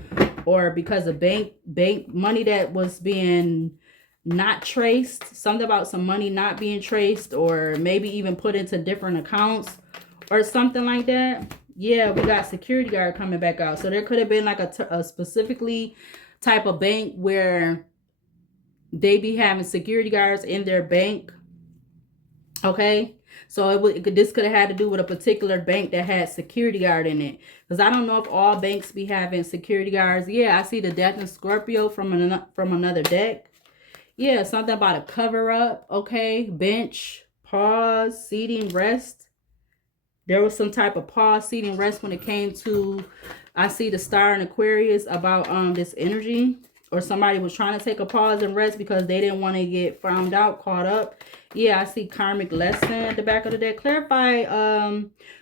or because of bank money that was being not traced, something about some money not being traced, or maybe even put into different accounts or something like that. Yeah, we got security guard coming back out. So there could have been like a specifically type of bank where they be having security guards in their bank. Okay. So this could have had to do with a particular bank that had security guard in it. Because I don't know if all banks be having security guards. Yeah, I see the Death and Scorpio from another deck. Yeah, something about a cover up. Okay. Bench, pause, seating, rest. There was some type of pause, seating, rest when it came to, I see the star in Aquarius about this energy, or somebody was trying to take a pause and rest because they didn't want to get found out, caught up. Yeah, I see karmic lesson at the back of the deck. Clarify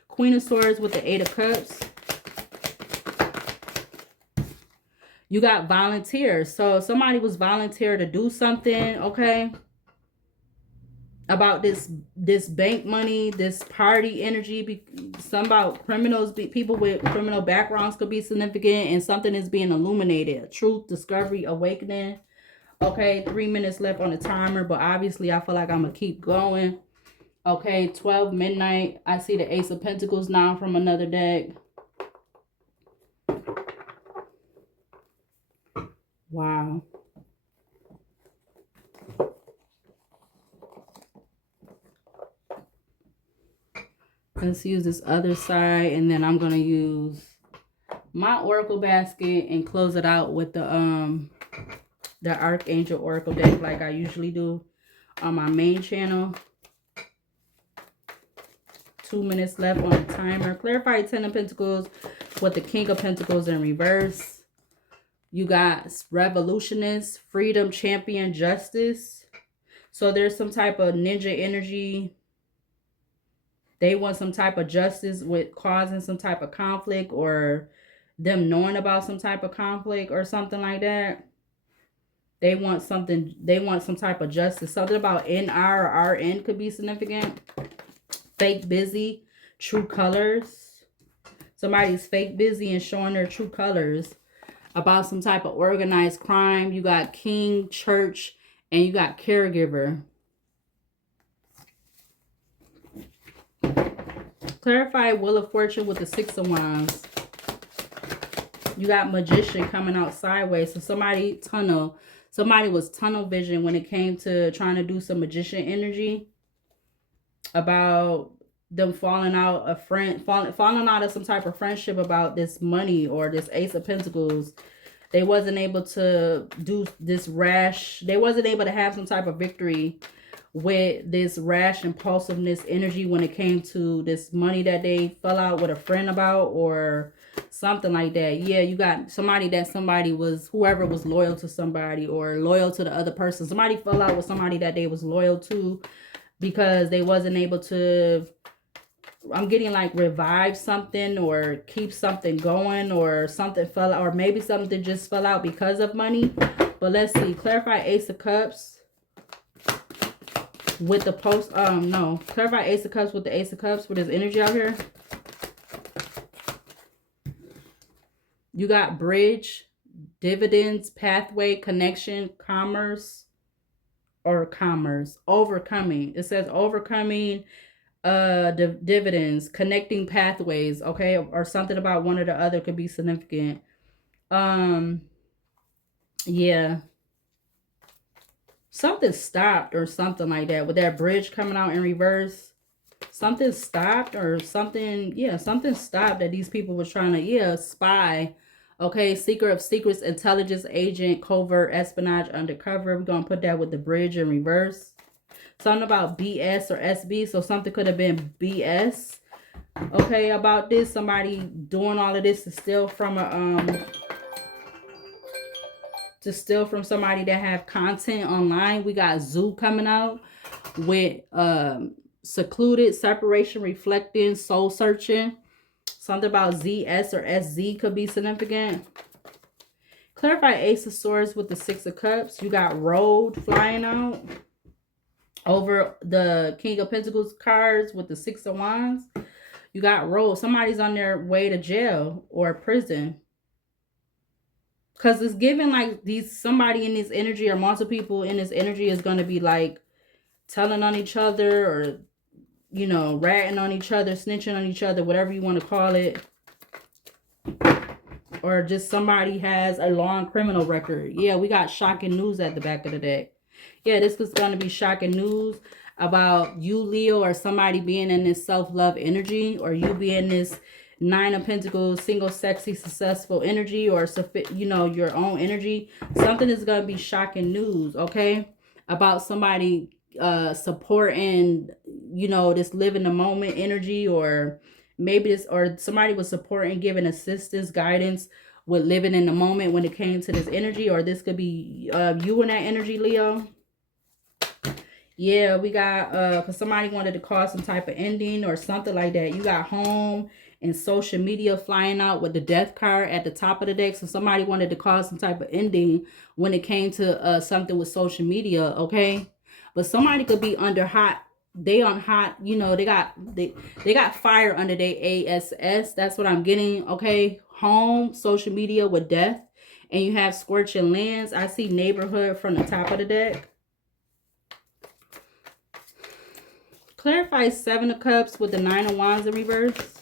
Queen of Swords with the Eight of Cups. You got volunteers. So somebody was volunteer to do something, okay? About this bank money, this party energy. Some about criminals, people with criminal backgrounds could be significant, and something is being illuminated. Truth, discovery, awakening. Okay, 3 minutes left on the timer, but obviously I feel like I'm gonna keep going. Okay, 12 midnight. I see the Ace of Pentacles now from another deck. Wow. Let's use this other side, and then I'm going to use my Oracle basket and close it out with the Archangel Oracle deck like I usually do on my main channel. 2 minutes left on the timer. Clarify 10 of Pentacles with the King of Pentacles in reverse. You got Revolutionist, Freedom, Champion, Justice. So there's some type of ninja energy. They want some type of justice with causing some type of conflict, or them knowing about some type of conflict or something like that. They want some type of justice. Something about NR or RN could be significant. Fake busy, true colors. Somebody's fake busy and showing their true colors about some type of organized crime. You got King, Church, and you got Caregiver. Clarify Wheel of Fortune with the Six of Wands. You got Magician coming out sideways. So somebody was tunnel vision when it came to trying to do some magician energy. About them falling out of some type of friendship about this money or this Ace of Pentacles. They wasn't able to do this rash. They wasn't able to have some type of victory with this rash impulsiveness energy when it came to this money that they fell out with a friend about or something like that. Yeah, you got whoever was loyal to somebody or loyal to the other person. Somebody fell out with somebody that they was loyal to because they wasn't able to, I'm getting like revive something or keep something going, or something fell out, or maybe something just fell out because of money. But let's see. Clarify Ace of Cups with the clarify Ace of Cups with the Ace of Cups with his energy out here. You got bridge, dividends, pathway, connection, commerce, overcoming. It says overcoming, dividends, connecting pathways, okay, or something about one or the other could be significant. Yeah, something stopped or something like that with that bridge coming out in reverse. Something stopped or something, yeah, something stopped that these people were trying to, spy. Okay, Secret of Secrets, intelligence agent, covert, espionage, undercover. We're going to put that with the bridge in reverse. Something about BS or SB. So something could have been BS. Okay, about this. Somebody doing all of this to steal from somebody that have content online. We got Zoo coming out with secluded, separation, reflecting, soul searching. Something about ZS or SZ could be significant. Clarify Ace of Swords with the Six of Cups. You got Road flying out over the King of Pentacles cards with the Six of Wands. You got Road. Somebody's on their way to jail or prison. Because it's given like somebody in this energy or multiple people in this energy is going to be like telling on each other or, ratting on each other, snitching on each other, whatever you want to call it. or just somebody has a long criminal record. Yeah, we got shocking news at the back of the deck. Yeah, this was going to be shocking news about you, Leo, or somebody being in this self-love energy, or you being this Nine of Pentacles, single, sexy, successful energy, or, you know, your own energy. Something is going to be shocking news, okay? About somebody supporting, you know, this live in the moment energy, or maybe this, or somebody was supporting, giving assistance, guidance with living in the moment when it came to this energy, or this could be you in that energy, Leo. Yeah, we got because somebody wanted to cause some type of ending or something like that. You got home and social media flying out with the death card at the top of the deck. So somebody wanted to cause some type of ending when it came to something with social media, okay? But somebody could be under hot. They on hot, you know, they got fire under their ASS. That's what I'm getting, okay? Home, social media with death. And you have scorching lands. I see neighborhood from the top of the deck. Clarify Seven of Cups with the Nine of Wands in reverse.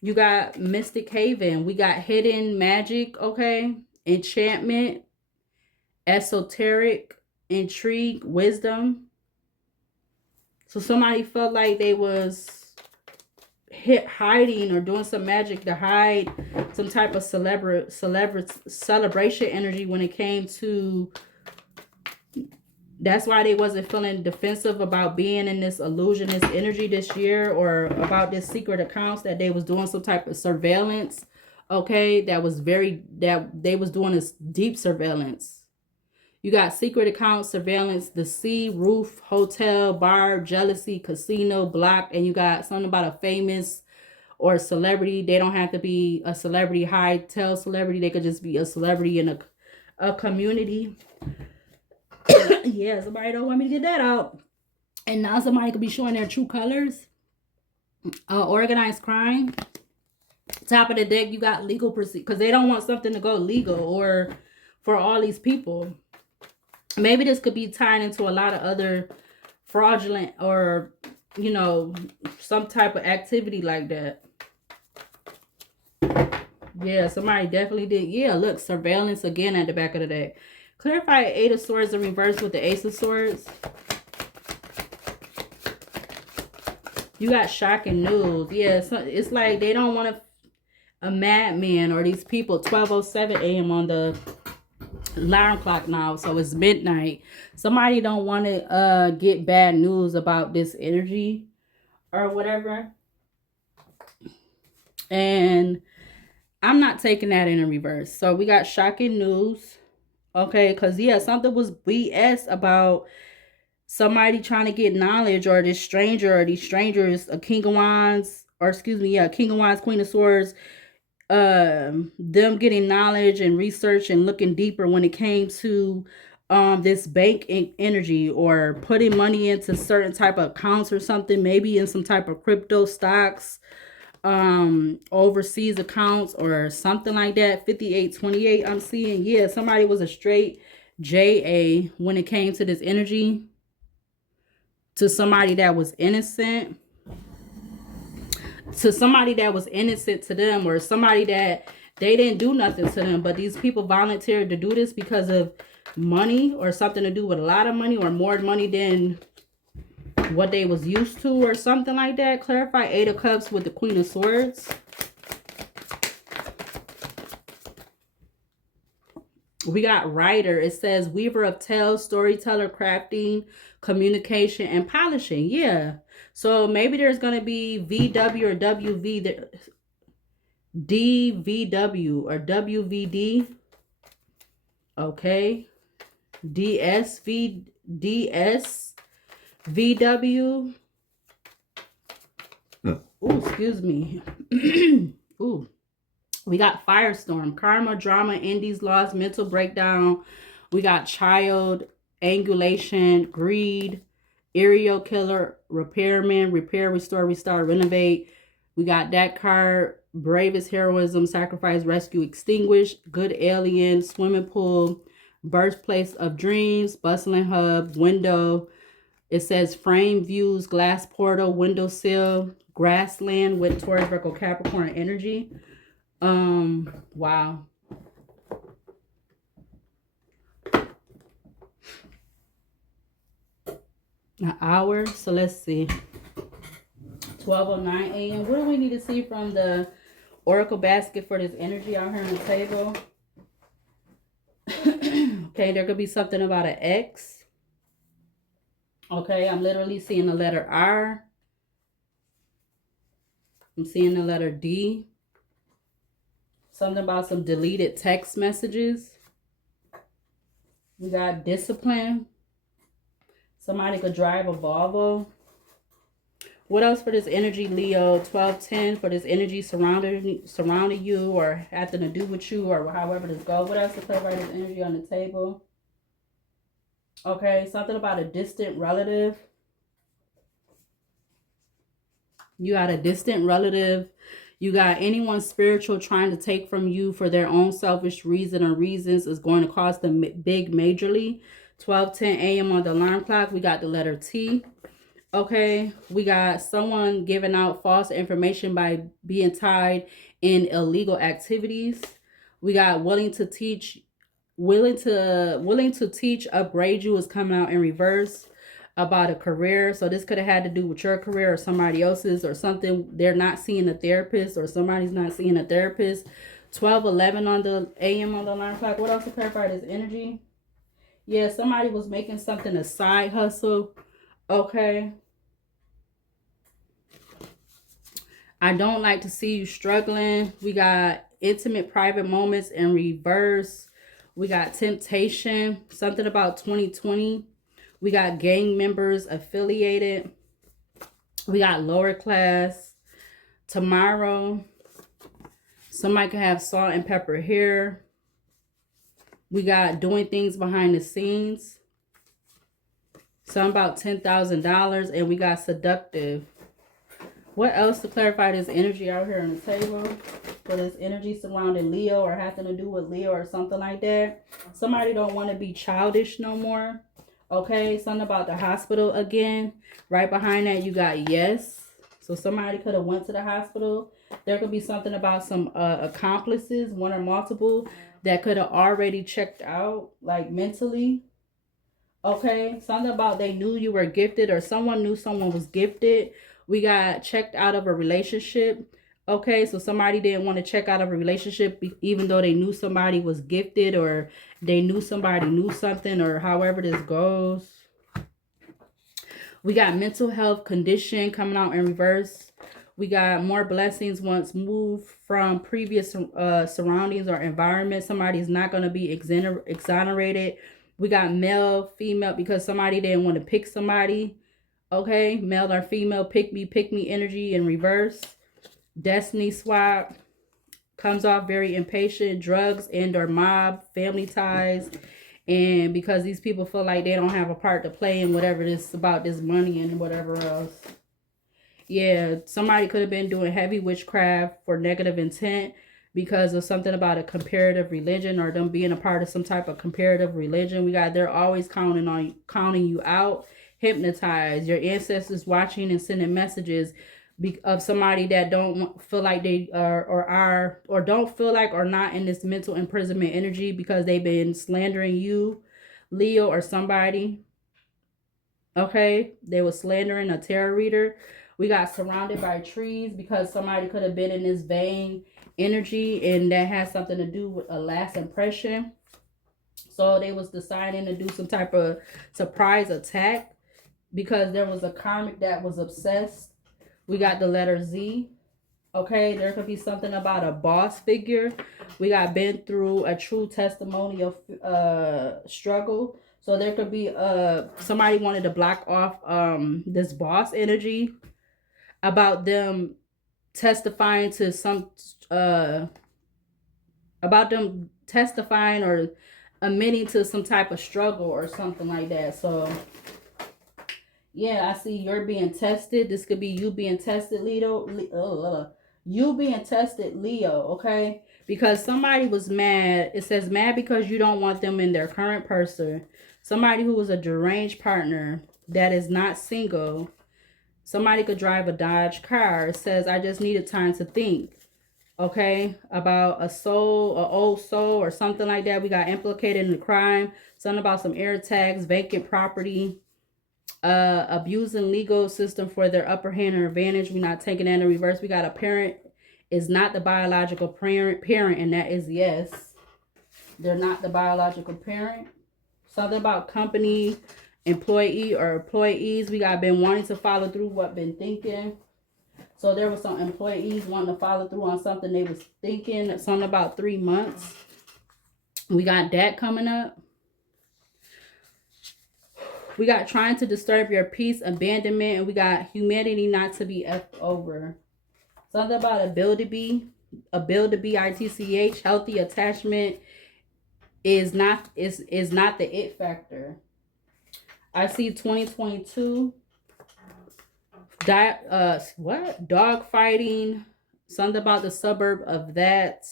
You got Mystic Haven. We got hidden magic, okay? Enchantment, esoteric, intrigue, wisdom. So somebody felt like they was hiding or doing some magic to hide some type of celebration energy when it came to. That's why they wasn't feeling defensive about being in this illusionist energy this year, or about this secret accounts that they was doing some type of surveillance. Okay, that they was doing this deep surveillance. You got secret accounts, surveillance, the sea, roof, hotel, bar, jealousy, casino, block, and you got something about a famous or a celebrity. They don't have to be a celebrity, high-tail celebrity. They could just be a celebrity in a community. Yeah, somebody don't want me to get that out. And now somebody could be showing their true colors. Organized crime. Top of the deck, you got legal proceed, because they don't want something to go legal or for all these people. Maybe this could be tied into a lot of other fraudulent or, you know, some type of activity like that. Yeah, somebody definitely did. Yeah, look, surveillance again at the back of the deck. Clarify Eight of Swords in reverse with the Ace of Swords. You got shocking news. Yeah, so it's like they don't want a madman or these people. 12:07 a.m. on the alarm clock now, so it's midnight. Somebody don't want to get bad news about this energy or whatever. And I'm not taking that in reverse. So we got shocking news. Okay, because yeah, something was BS about somebody trying to get knowledge, or this stranger, or these strangers, a King of Wands, or excuse me, yeah, King of Wands, Queen of Swords, them getting knowledge and research and looking deeper when it came to this bank energy, or putting money into certain type of accounts or something, maybe in some type of crypto stocks, overseas accounts or something like that. 5828 I'm seeing. Yeah, somebody was a straight JA when it came to this energy, to somebody that was innocent, to somebody that was innocent to them, or somebody that they didn't do nothing to them, but these people volunteered to do this because of money, or something to do with a lot of money, or more money than what they was used to, or something like that. Clarify Eight of Cups with the Queen of Swords. We got writer. It says weaver of tales, storyteller, crafting, communication, and polishing. Yeah. So maybe there's going to be VW or WV, DVW or WVD. Okay. DSV, DS, VW. Oh, excuse me. Ooh. We got firestorm, karma, drama, indies, loss, mental breakdown. We got child, angulation, greed, aerial killer, repairman, repair, restore, restart, renovate. We got that card, bravest heroism, sacrifice, rescue, extinguish, good alien, swimming pool, birthplace of dreams, bustling hub, window. It says frame views, glass portal, windowsill, grassland with Taurus, Virgo, Capricorn energy. Wow. An hour. So let's see. 12:09 a.m. What do we need to see from the Oracle basket for this energy out here on the table? Okay, there could be something about an X. Okay, I'm literally seeing the letter R. I'm seeing the letter D. Something about some deleted text messages. We got discipline. Somebody could drive a Volvo. What else for this energy, Leo? 1210 for this energy surrounding you or having to do with you or however this goes. What else to clarify this energy on the table? Okay, something about a distant relative. You got a distant relative. You got anyone spiritual trying to take from you for their own selfish reason or reasons is going to cost them big majorly. 12:10 a.m. on the alarm clock. We got the letter T. Okay, we got someone giving out false information by being tied in illegal activities. We got willing to teach, upgrade you is coming out in reverse about a career. So this could have had to do with your career or somebody else's or something. They're not seeing a therapist or somebody's not seeing a therapist. 12:11 on the a.m. on the alarm clock. What else to clarify this energy? Yeah, somebody was making something a side hustle. Okay. I don't like to see you struggling. We got intimate private moments in reverse. We got temptation, something about 2020. We got gang members affiliated. We got lower class. Tomorrow, somebody can have salt and pepper here. We got doing things behind the scenes. Something about $10,000. And we got seductive. What else to clarify this energy out here on the table? For this energy surrounding Leo or having to do with Leo or something like that. Somebody don't want to be childish no more. Okay, something about the hospital again. Right behind that, you got yes. So somebody could have went to the hospital. There could be something about some accomplices, one or multiple, that could have already checked out, like mentally. Okay, something about they knew you were gifted or someone knew someone was gifted. We got checked out of a relationship. Okay, so somebody didn't want to check out of a relationship even though they knew somebody was gifted or they knew somebody knew something or however this goes. We got mental health condition coming out in reverse. We got more blessings once moved from previous surroundings or environment. Somebody's not going to be exonerated. We got male, female, because somebody didn't want to pick somebody. Okay, male or female, pick me energy in reverse. Destiny swap comes off very impatient. Drugs and or mob, family ties. And because these people feel like they don't have a part to play in whatever this about this money and whatever else. Yeah, somebody could have been doing heavy witchcraft for negative intent because of something about a comparative religion or them being a part of some type of comparative religion. We got they're always counting you out, hypnotized. Your ancestors watching and sending messages of somebody that don't feel like they are or don't feel like or not in this mental imprisonment energy because they've been slandering you, Leo, or somebody. Okay, they were slandering a tarot reader. We got surrounded by trees because somebody could have been in this vain energy and that has something to do with a last impression. So they was deciding to do some type of surprise attack because there was a karmic that was obsessed. We got the letter Z. Okay, there could be something about a boss figure. We got been through a true testimony of struggle. So there could be somebody wanted to block off this boss energy about them testifying to some about them testifying or admitting to some type of struggle or something like that. So yeah, I see you're being tested. This could be you being tested, Leo. You being tested, Leo, okay? Because somebody was mad. It says mad because you don't want them in their current person. Somebody who was a deranged partner that is not single. Somebody could drive a Dodge car. It says, I just needed time to think. Okay, about a soul, an old soul or something like that. We got implicated in the crime. Something about some air tags, vacant property, abusing legal system for their upper hand or advantage. We're not taking that in reverse. We got a parent is not the biological parent, and that is yes. They're not the biological parent. Something about company, employee or employees. We got been wanting to follow through what been thinking. So there was some employees wanting to follow through on something they was thinking. Something about 3 months. We got that coming up. We got trying to disturb your peace, abandonment, and we got humanity not to be effed over. Something about a build to be ITCH, healthy attachment is not the it factor. I see 2022 dog fighting, something about the suburb of that.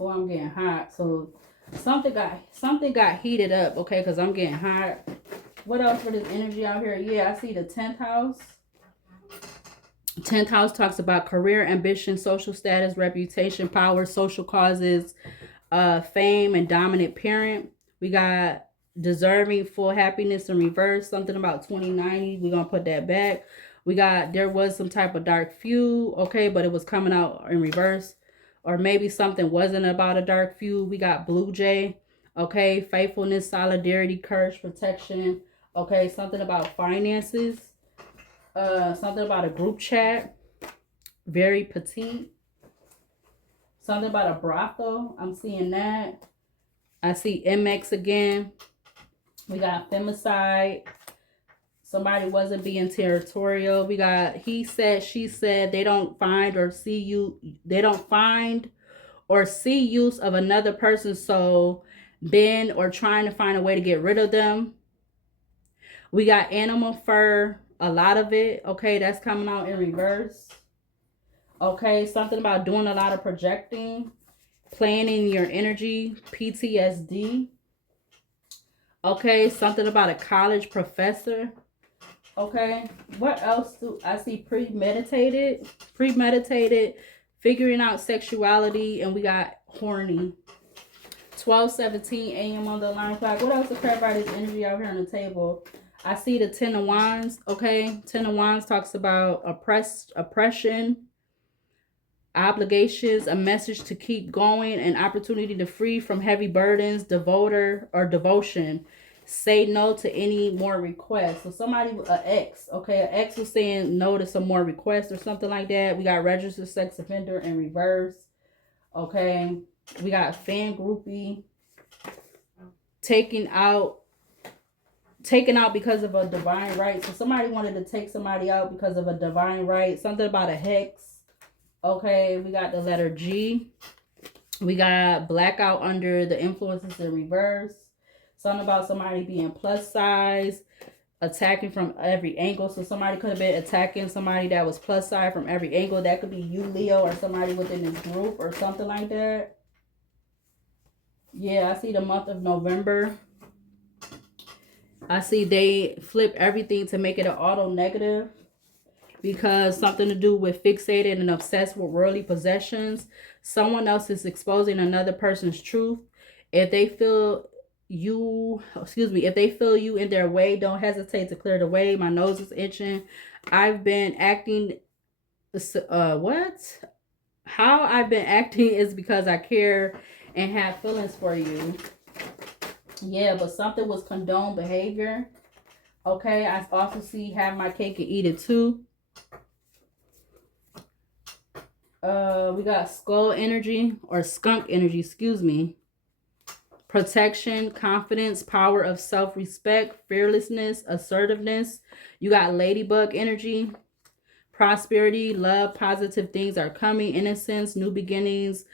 Oh, I'm getting hot. So something got heated up, okay, because I'm getting hot. What else for this energy out here? Yeah, I see the 10th house. 10th house talks about career, ambition, social status, reputation, power, social causes, fame, and dominant parent. We got deserving full happiness in reverse, something about 2090. We're gonna put that back. We got there was some type of dark feud, okay, but it was coming out in reverse. Or maybe something wasn't about a dark feud. We got Blue Jay, okay, faithfulness, solidarity, courage, protection, okay, something about finances, something about a group chat, very petite, something about a brothel. I'm seeing that. I see MX again. We got femicide. Somebody wasn't being territorial. We got he said, she said. They don't find or see you. They don't find or see use of another person's soul, been or trying to find a way to get rid of them. We got animal fur, a lot of it. Okay, that's coming out in reverse. Okay, something about doing a lot of projecting, planning your energy, PTSD. Okay, something about a college professor. Okay, what else do I see? Premeditated, figuring out sexuality, and we got horny. 12:17 a.m. on the alarm clock. What else to clarify this energy out here on the table? I see the 10 of Wands. Okay, 10 of Wands talks about oppression, obligations, a message to keep going, an opportunity to free from heavy burdens, devotion. Say no to any more requests. So somebody, an ex, okay, an ex was saying no to some more requests or something like that. We got registered sex offender in reverse. Okay, we got fan groupie, taken out because of a divine right. So somebody wanted to take somebody out because of a divine right. Something about a hex. Okay, we got the letter G. We got blackout under the influences in reverse. Something about somebody being plus size, attacking from every angle. So somebody could have been attacking somebody that was plus size from every angle. That could be you, Leo, or somebody within this group or something like that. Yeah, I see the month of November. I see they flip everything to make it an auto negative because something to do with fixated and obsessed with worldly possessions. Someone else is exposing another person's truth. If they feel you in their way, don't hesitate to clear the way. My nose is itching. I've been acting how I've been acting is because I care and have feelings for you. Yeah, but something was condoned behavior. Okay, I also see have my cake and eat it too. We got skull energy or skunk energy, excuse me. Protection, confidence, power of self-respect, fearlessness, assertiveness. You got ladybug energy, prosperity, love, positive things are coming, innocence, new beginnings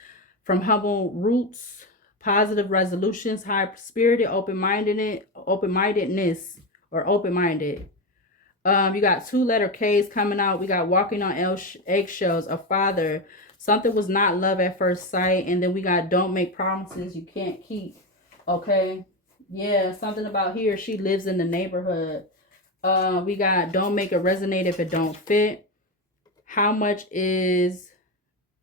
from humble roots, positive resolutions, high spirited, open-mindedness or open-minded. You got 2-letter K's coming out. We got walking on eggshells, a father. Something was not love at first sight. And then we got don't make promises you can't keep. Okay. Yeah, something about here. She lives in the neighborhood. We got don't make it resonate if it don't fit. How much is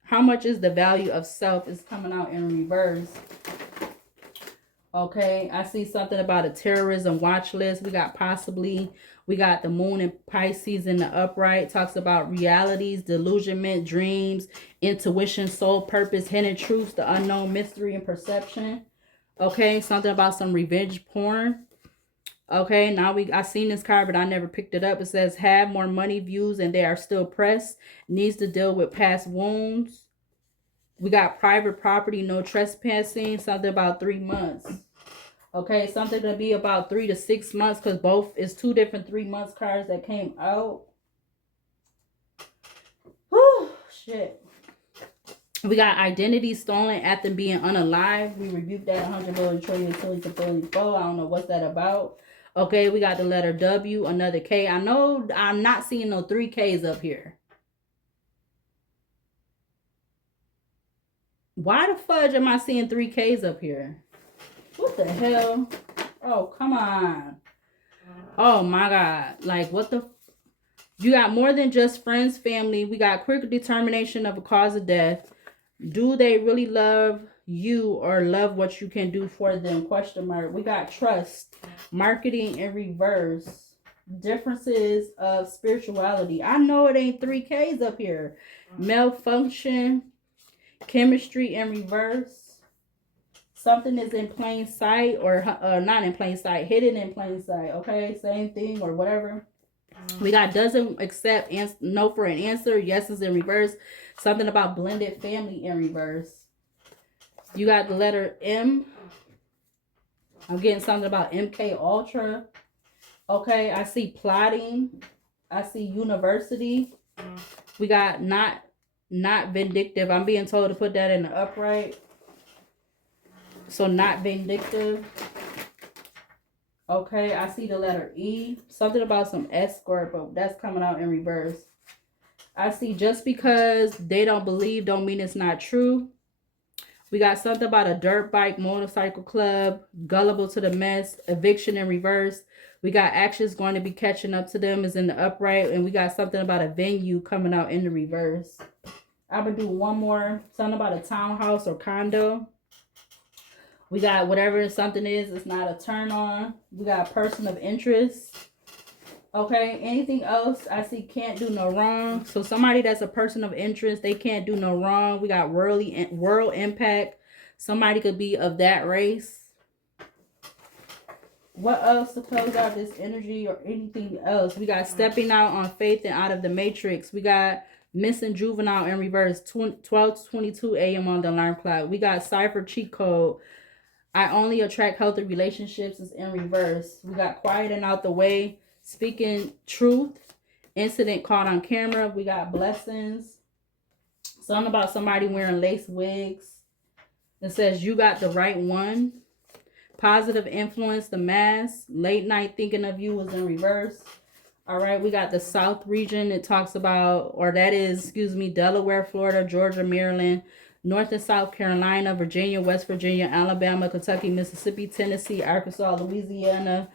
the value of self is coming out in reverse. Okay, I see something about a terrorism watch list. We got possibly, we got the moon and Pisces in the upright. Talks about realities, delusionment, dreams, intuition, soul purpose, hidden truths, the unknown, mystery, and perception. Okay, something about some revenge porn. Okay, now I seen this card, but I never picked it up. It says have more money views and they are still pressed. Needs to deal with past wounds. We got private property, no trespassing. Something about 3 months. Okay, something to be about 3 to 6 months, because both is 2 different 3 months cards that came out. Whew, shit. We got identity stolen after being unalive. We reviewed that 100 million trillion trillion. I don't know what's that about. Okay, we got the letter W, another K. I know I'm not seeing no 3 Ks up here. Why the fudge am I seeing 3 Ks up here? What the hell? Oh, come on. Oh my God. Like, what the? You got more than just friends, family. We got quick determination of a cause of death. Do they really love you or love what you can do for them? Question mark. We got trust, marketing in reverse, differences of spirituality. I know it ain't 3 Ks up here. Malfunction, chemistry in reverse. Something is in plain sight, or not in plain sight, hidden in plain sight. Okay, same thing or whatever. We got doesn't accept no for an answer. Yes is in reverse. Something about blended family in reverse. You got the letter M. I'm getting something about MK Ultra. Okay, I see plotting. I see university. We got not vindictive. I'm being told to put that in the upright. So not vindictive. Okay, I see the letter E. Something about some escort, but that's coming out in reverse. I see just because they don't believe don't mean it's not true. We got something about a dirt bike motorcycle club, gullible to the mess, eviction in reverse. We got actions going to be catching up to them is in the upright. And we got something about a venue coming out in the reverse. I'm going to do one more. Something about a townhouse or condo. We got whatever something is, it's not a turn on. We got person of interest. Okay, anything else? I see can't do no wrong. So somebody that's a person of interest, they can't do no wrong. We got world impact. Somebody could be of that race. What else to close out this energy or anything else? We got stepping out on faith and out of the matrix. We got missing juvenile in reverse, 12:22 a.m. on the alarm clock. We got cipher cheat code. I only attract healthy relationships is in reverse. We got quiet and out the way. Speaking truth. Incident caught on camera. We got blessings. Something about somebody wearing lace wigs. It says you got the right one. Positive influence, the mask. Late night thinking of you was in reverse. All right, we got the South region. It talks about, or that is, excuse me, Delaware, Florida, Georgia, Maryland, North and South Carolina, Virginia, West Virginia, Alabama, Kentucky, Mississippi, Tennessee, Arkansas, Louisiana,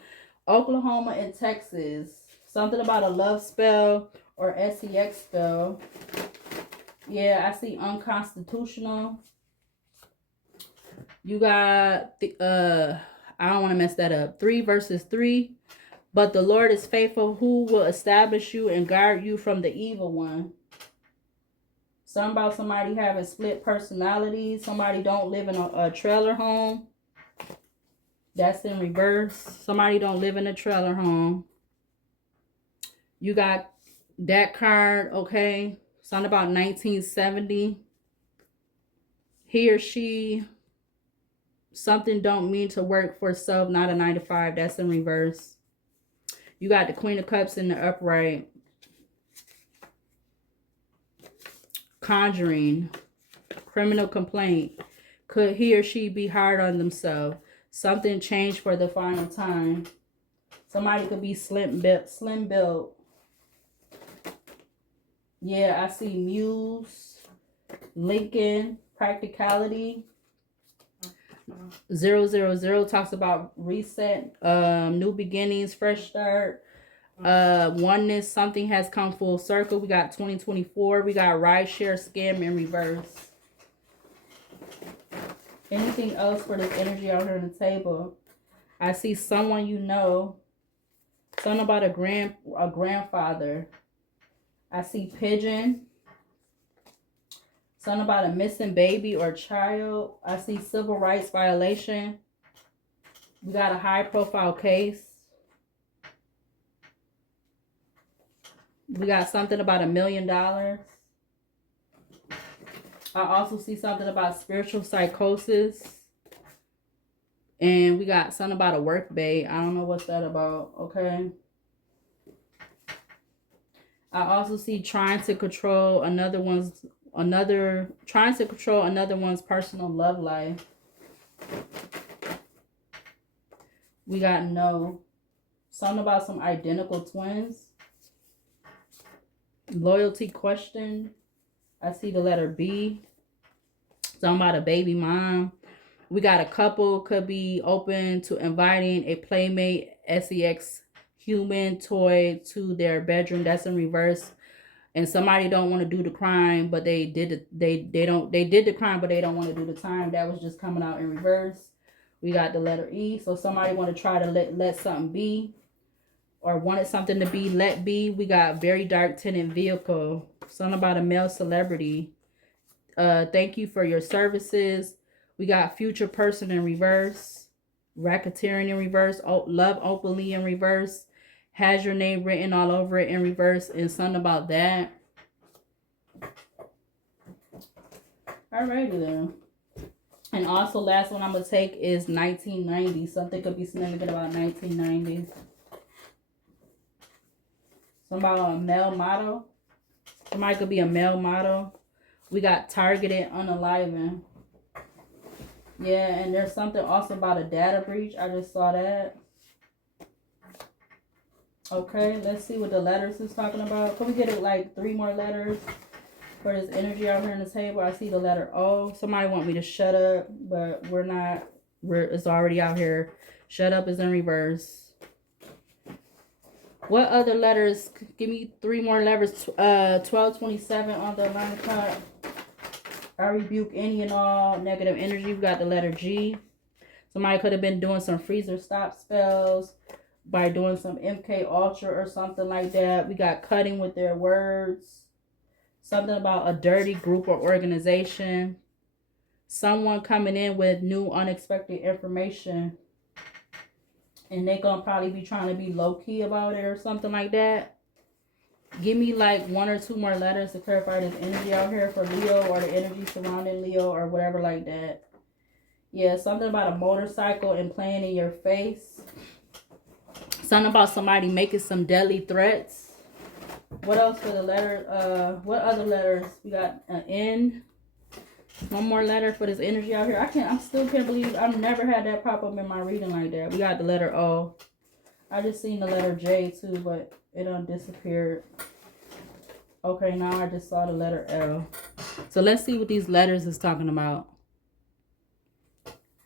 Oklahoma, and Texas. Something about a love spell or sex spell. Yeah, I see unconstitutional. You got the I don't want to mess that up. 3 verses 3. But the Lord is faithful, who will establish you and guard you from the evil one. Something about somebody having split personalities. Somebody don't live in a trailer home. That's in reverse. Somebody don't live in a trailer home. You got that card, okay. Something about 1970. He or she, something don't mean to work for self, not a 9 to 5. That's in reverse. You got the Queen of Cups in the upright. Conjuring. Criminal complaint. Could he or she be hard on themselves? Something changed for the final time. Somebody could be slim built. Yeah, I see Muse. Lincoln. Practicality. 000 talks about reset, new beginnings, fresh start. Oneness, something has come full circle. We got 2024. We got ride share scam in reverse. Anything else for this energy out here on the table? I see someone you know. Something about a grandfather. I see pigeon. Something about a missing baby or child. I see civil rights violation. We got a high profile case. We got something about $1 million. I also see something about spiritual psychosis. And we got something about a work bae. I don't know what's that about. Okay. I also see trying to control another one's personal love life. We got no. Something about some identical twins. Loyalty question. I see the letter B. Something about a baby mom. We got a couple could be open to inviting a playmate sex human toy to their bedroom. That's in reverse. And somebody don't want to do the crime, but they did the crime, but they don't want to do the time. That was just coming out in reverse. We got the letter E. So somebody want to try to let something be, or wanted something to be let be. We got very dark tinted vehicle. Something about a male celebrity. Thank you for your services. We got future person in reverse. Racketeering in reverse. Love openly in reverse. Has your name written all over it in reverse. And something about that. Alrighty then. And also last one I'm going to take is 1990. Something could be significant about 1990. Something about a male model. Somebody could be a male model. We got targeted unaliving. Yeah, and there's something also about a data breach. I just saw that. Okay, let's see what the letters is talking about. Can we get like 3 more letters for this energy out here on the table? I see the letter O. Somebody want me to shut up, but we're not. It's already out here. Shut up is in reverse. What other letters? Give me 3 more letters. 1227 on the line card. I rebuke any and all negative energy. We got the letter G. Somebody could have been doing some freezer stop spells by doing some MK Ultra or something like that. We got cutting with their words. Something about a dirty group or organization. Someone coming in with new unexpected information. And they gonna probably be trying to be low-key about it or something like that. Give me like 1 or 2 more letters to clarify this energy out here for Leo, or the energy surrounding Leo, or whatever like that. Yeah, something about a motorcycle and playing in your face. Something about somebody making some deadly threats. What else for the letter? What other letters? We got an N. 1 more letter for this energy out here. I still can't believe I've never had that pop up in my reading like that. We got the letter O. I just seen the letter J too, but it done disappeared. Okay, now I just saw the letter L. So let's see what these letters is talking about.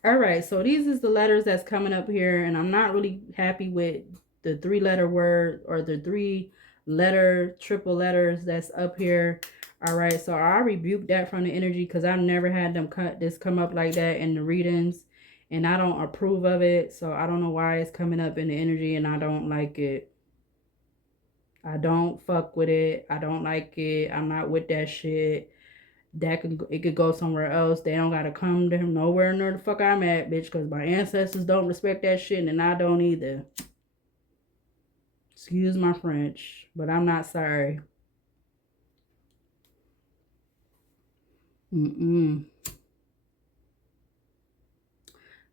All right, so these is the letters that's coming up here, and I'm not really happy with the 3-letter word or the 3-letter triple letters that's up here. All right, so I rebuke that from the energy because I've never had them come up like that in the readings, and I don't approve of it. So I don't know why it's coming up in the energy, and I don't like it. I don't fuck with it. I don't like it. I'm not with that shit. It could go somewhere else. They don't gotta come to him nowhere near the fuck I'm at, bitch, because my ancestors don't respect that shit, and I don't either. Excuse my French, but I'm not sorry.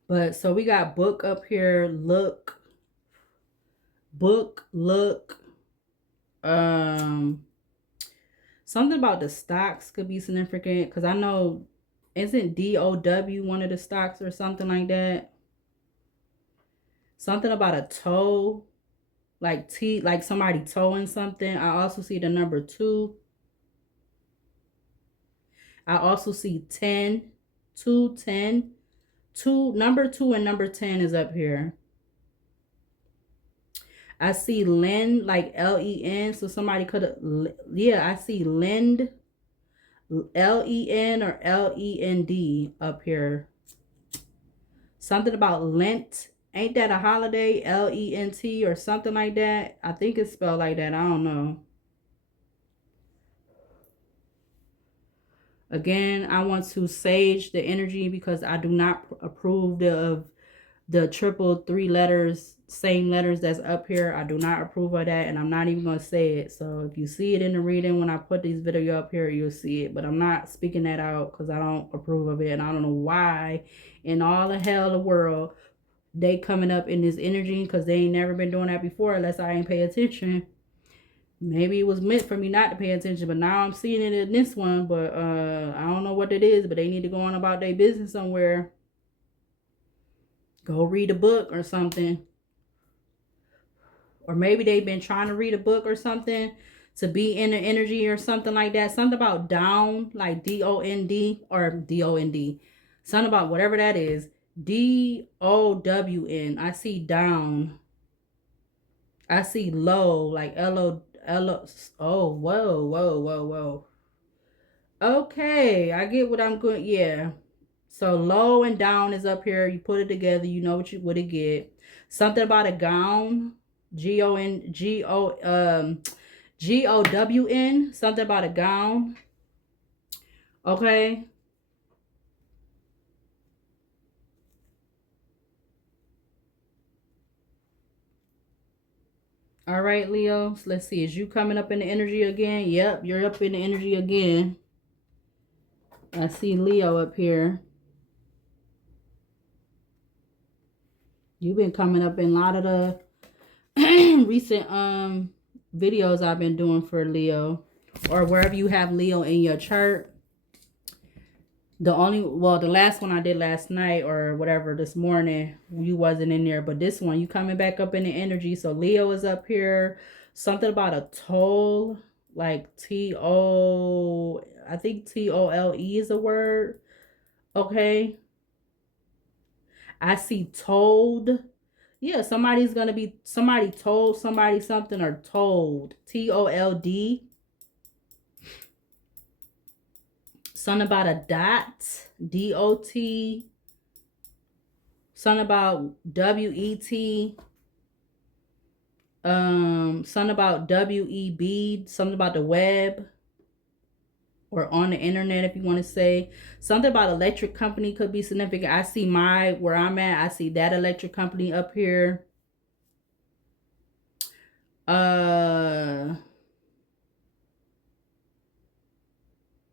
But so we got book up here. Look. Something about the stocks could be significant, because I know, isn't DOW one of the stocks or something like that? Something about a toe, like somebody towing something. I also see the number 2. I also see 10, 2, 10. 2, number 2 and number 10 is up here. I see Lend, like Len. So somebody could have, yeah, I see Lend, Len or Lend up here. Something about Lent. Ain't that a holiday? Lent or something like that? I think it's spelled like that. I don't know. Again, I want to sage the energy because I do not approve of the triple three letters, same letters that's up here. I do not approve of that, and I'm not even going to say it. So if you see it in the reading when I put this video up here, you'll see it. But I'm not speaking that out because I don't approve of it, and I don't know why in all the hell of the world they coming up in this energy, because they ain't never been doing that before unless I ain't pay attention. Maybe it was meant for me not to pay attention, but now I'm seeing it in this one. But I don't know what it is, but they need to go on about their business somewhere. Go read a book or something. Or maybe they've been trying to read a book or something to be in the energy or something like that. Something about down, like D-O-N-D or D-O-N-D. Something about whatever that is. D-O-W-N. I see down. I see low, like L-O. Oh, whoa. Okay, I get what I'm going. Yeah. So low and down is up here. You put it together, you know what it get. Something about a gown. G-O-W-N. Something about a gown. Okay. All right, Leo. So let's see. Is you coming up in the energy again? Yep, you're up in the energy again. I see Leo up here. You've been coming up in a lot of the recent videos I've been doing for Leo, or wherever you have Leo in your chart. The last one I did last night or whatever this morning, you wasn't in there, but this one you coming back up in the energy. So Leo is up here. Something about a toll, like T-O, I think T-O-L-E is a word. Okay. I see told. Yeah, somebody told somebody something, or told. T-O-L-D. Something about a dot. D-O-T. Something about W-E-T. Something about W-E-B. Something about the web. Or on the internet, if you want to say. Something about electric company could be significant. I see where I'm at. I see that electric company up here.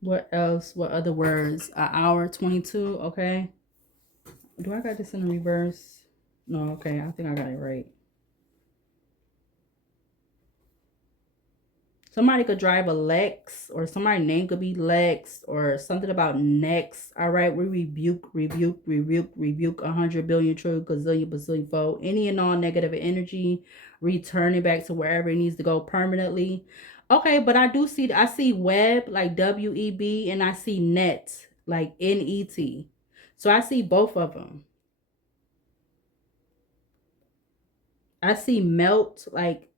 What else? What other words? An hour 22. Okay. Do I got this in reverse? No, okay. I think I got it right. Somebody could drive a Lex, or somebody's name could be Lex, or something about next. All right, we rebuke 100 billion trillion gazillion bazillion fold any and all negative energy, returning back to wherever it needs to go permanently. Okay, but I see web, like W-E-B, and I see net, like N-E-T. So I see both of them. I see melt, like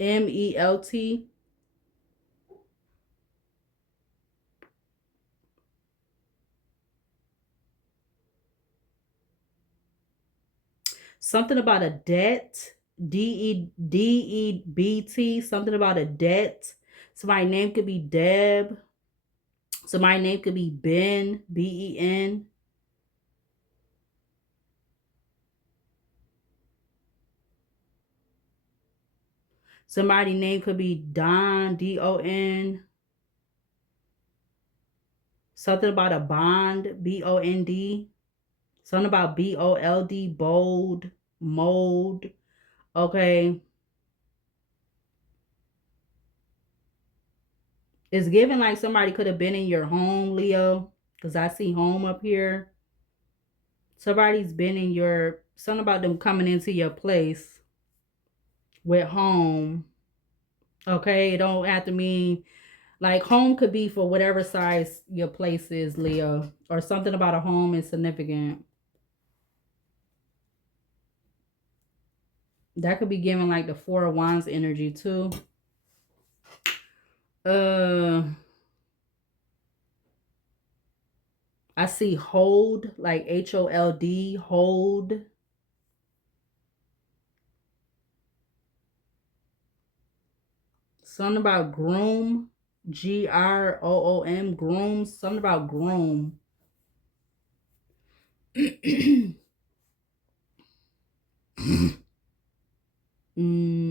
M-E-L-T. Something about a debt, D-E-B-T, something about a debt. So my name could be Deb. So my name could be Ben, B-E-N. Somebody's name could be Don, D-O-N. Something about a bond, B-O-N-D. Something about B-O-L-D, bold, mold. Okay. It's given like somebody could have been in your home, Leo, because I see home up here. Somebody's been in something about them coming into your place with home. Okay, it don't have to mean, like, home could be for whatever size your place is, Leo, or something about a home is significant. That could be giving like the Four of Wands energy too. I see hold, like HOLD, hold. Something about groom, GROOM, groom. Something about groom.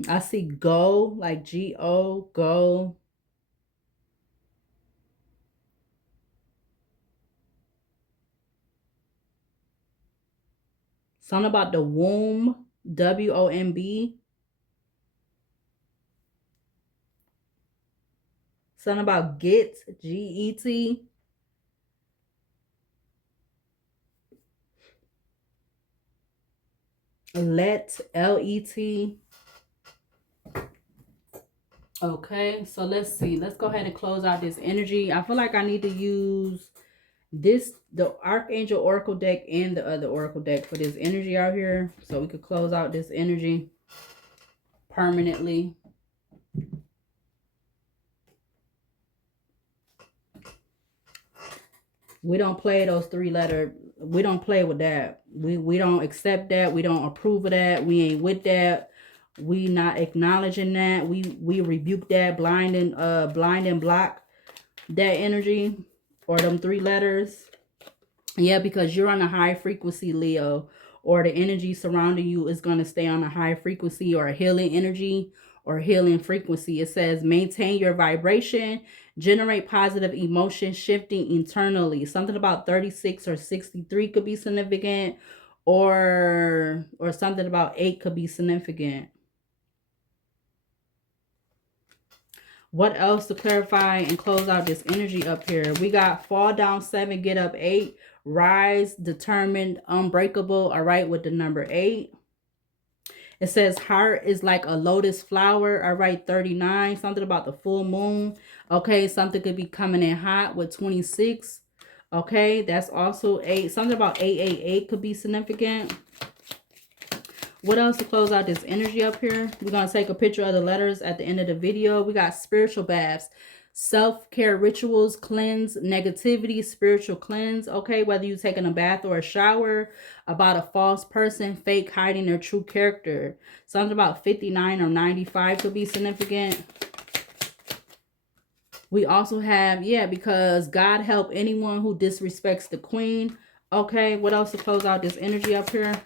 I see go, like GO, go. Something about the womb, WOMB. Something about get, GET. Let, LET. Okay, so let's see. Let's go ahead and close out this energy. I feel like I need to use this, the Archangel Oracle deck and the other Oracle deck for this energy out here. So we could close out this energy permanently. We don't play those 3-letter. We don't play with that. We don't accept that. We don't approve of that. We ain't with that. We not acknowledging that. We rebuke that, blind and block that energy or them 3 letters. Yeah, because you're on a high frequency, Leo, or the energy surrounding you is going to stay on a high frequency or a healing energy or healing frequency. It says maintain your vibration, generate positive emotion, shifting internally. Something about 36 or 63 could be significant, or something about 8 could be significant. What else to clarify and close out this energy up here? We got fall down 7, get up 8, rise, determined, unbreakable. All right, with the number 8. It says heart is like a lotus flower. All right, 39. Something about the full moon. Okay, something could be coming in hot with 26. Okay, that's also 8. Something about 888 could be significant. What else to close out this energy up here? We're going to take a picture of the letters at the end of the video. We got spiritual baths, self-care rituals, cleanse, negativity, spiritual cleanse. Okay, whether you're taking a bath or a shower, about a false person, fake, hiding their true character. Something about 59 or 95 could be significant. We also have, yeah, because God help anyone who disrespects the queen. Okay, what else to close out this energy up here?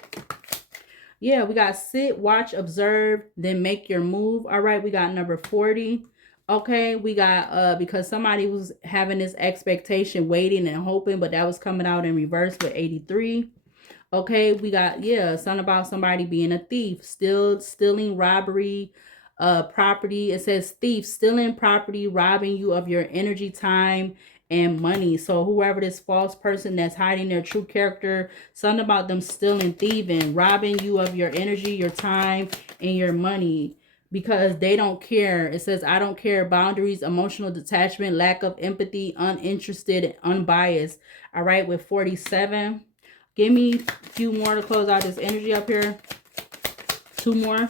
Yeah, we got sit, watch, observe, then make your move. All right, we got number 40. Okay, we got because somebody was having this expectation, waiting and hoping, but that was coming out in reverse with 83. Okay, we got, yeah, something about somebody being a thief, stealing, robbery, property. It says thief, stealing property, robbing you of your energy, time, and money. So whoever this false person that's hiding their true character, something about them stealing, thieving, robbing you of your energy, your time, and your money, because they don't care. It says, I don't care, boundaries, emotional detachment, lack of empathy, uninterested, unbiased. All right, with 47. Give me a few more to close out this energy up here. 2 more.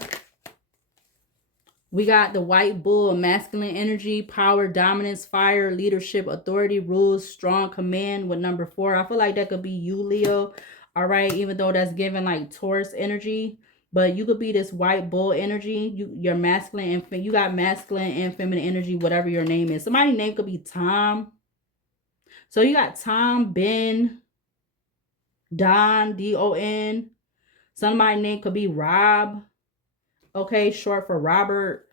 We got the white bull, masculine energy, power, dominance, fire, leadership, authority, rules, strong command with number 4. I feel like that could be you, Leo. All right, even though that's giving like Taurus energy. But you could be this white bull energy. You're masculine and you got masculine and feminine energy, whatever your name is. Somebody's name could be Tom. So you got Tom, Ben, Don, D-O-N. Somebody's name could be Rob. Okay, short for Robert.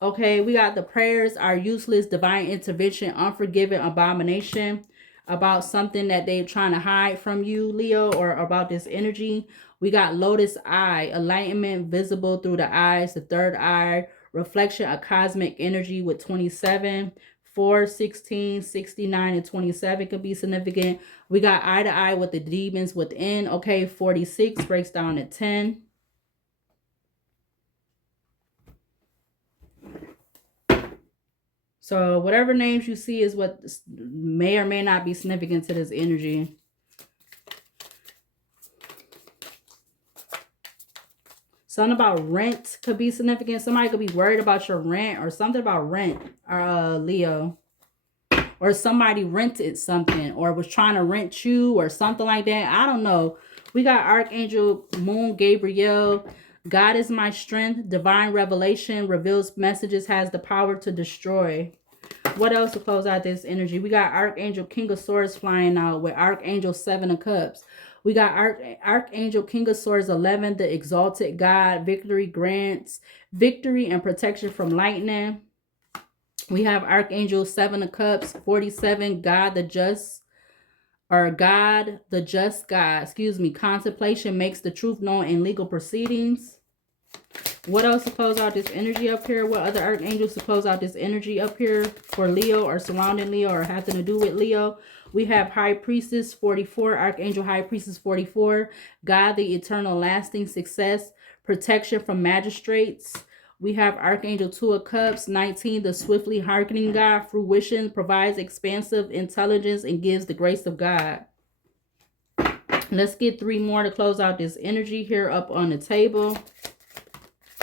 Okay, we got the prayers are useless, divine intervention, unforgiving, abomination, about something that they're trying to hide from you, Leo, or about this energy. We got lotus eye, enlightenment visible through the eyes, the third eye, reflection of cosmic energy with 27. 4, 16, 69, and 27 could be significant. We got eye to eye with the demons within. Okay, 46 breaks down to 10. So whatever names you see is what may or may not be significant to this energy. Something about rent could be significant. Somebody could be worried about your rent or something about rent, Leo. Or somebody rented something or was trying to rent you or something like that. I don't know. We got Archangel Moon Gabriel. God is my strength. Divine revelation reveals messages, has the power to destroy. What else to close out this energy? We got Archangel King of Swords flying out with Archangel Seven of Cups. We got Archangel King of Swords 11, the exalted God. Victory grants victory and protection from lightning. We have Archangel Seven of Cups 47, God the just, or God the just God. Excuse me. Contemplation makes the truth known in legal proceedings. What else to close out this energy up here? What other archangels to close out this energy up here for Leo or surrounding Leo or having to do with Leo? We have High Priestess 44, Archangel High Priestess 44, God the eternal lasting success, protection from magistrates. We have Archangel Two of Cups 19, the swiftly hearkening God, fruition, provides expansive intelligence and gives the grace of God. Let's get 3 more to close out this energy here up on the table.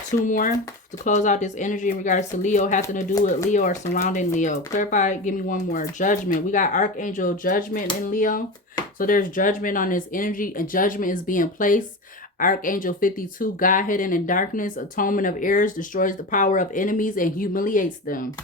2 more to close out this energy in regards to Leo, having to do with Leo or surrounding Leo. Clarify, give me 1 more. Judgment. We got Archangel Judgment in Leo. So there's judgment on this energy and judgment is being placed. Archangel 52, God hidden in darkness, atonement of errors, destroys the power of enemies and humiliates them.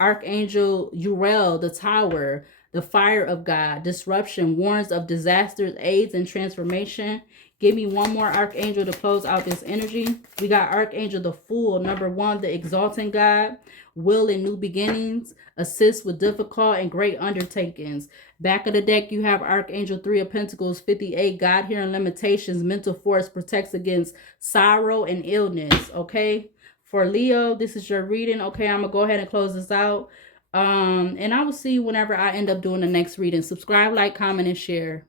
Archangel Uriel, the tower, the fire of God, disruption, warns of disasters, aids, and transformation. Give me 1 more archangel to close out this energy. We got Archangel the Fool, number 1, the exalting God, will and new beginnings, assist with difficult and great undertakings. Back of the deck, you have Archangel 3 of Pentacles, 58, God hearing limitations, mental force, protects against sorrow and illness, okay? For Leo, this is your reading. Okay, I'm going to go ahead and close this out. And I will see you whenever I end up doing the next reading. Subscribe, like, comment, and share.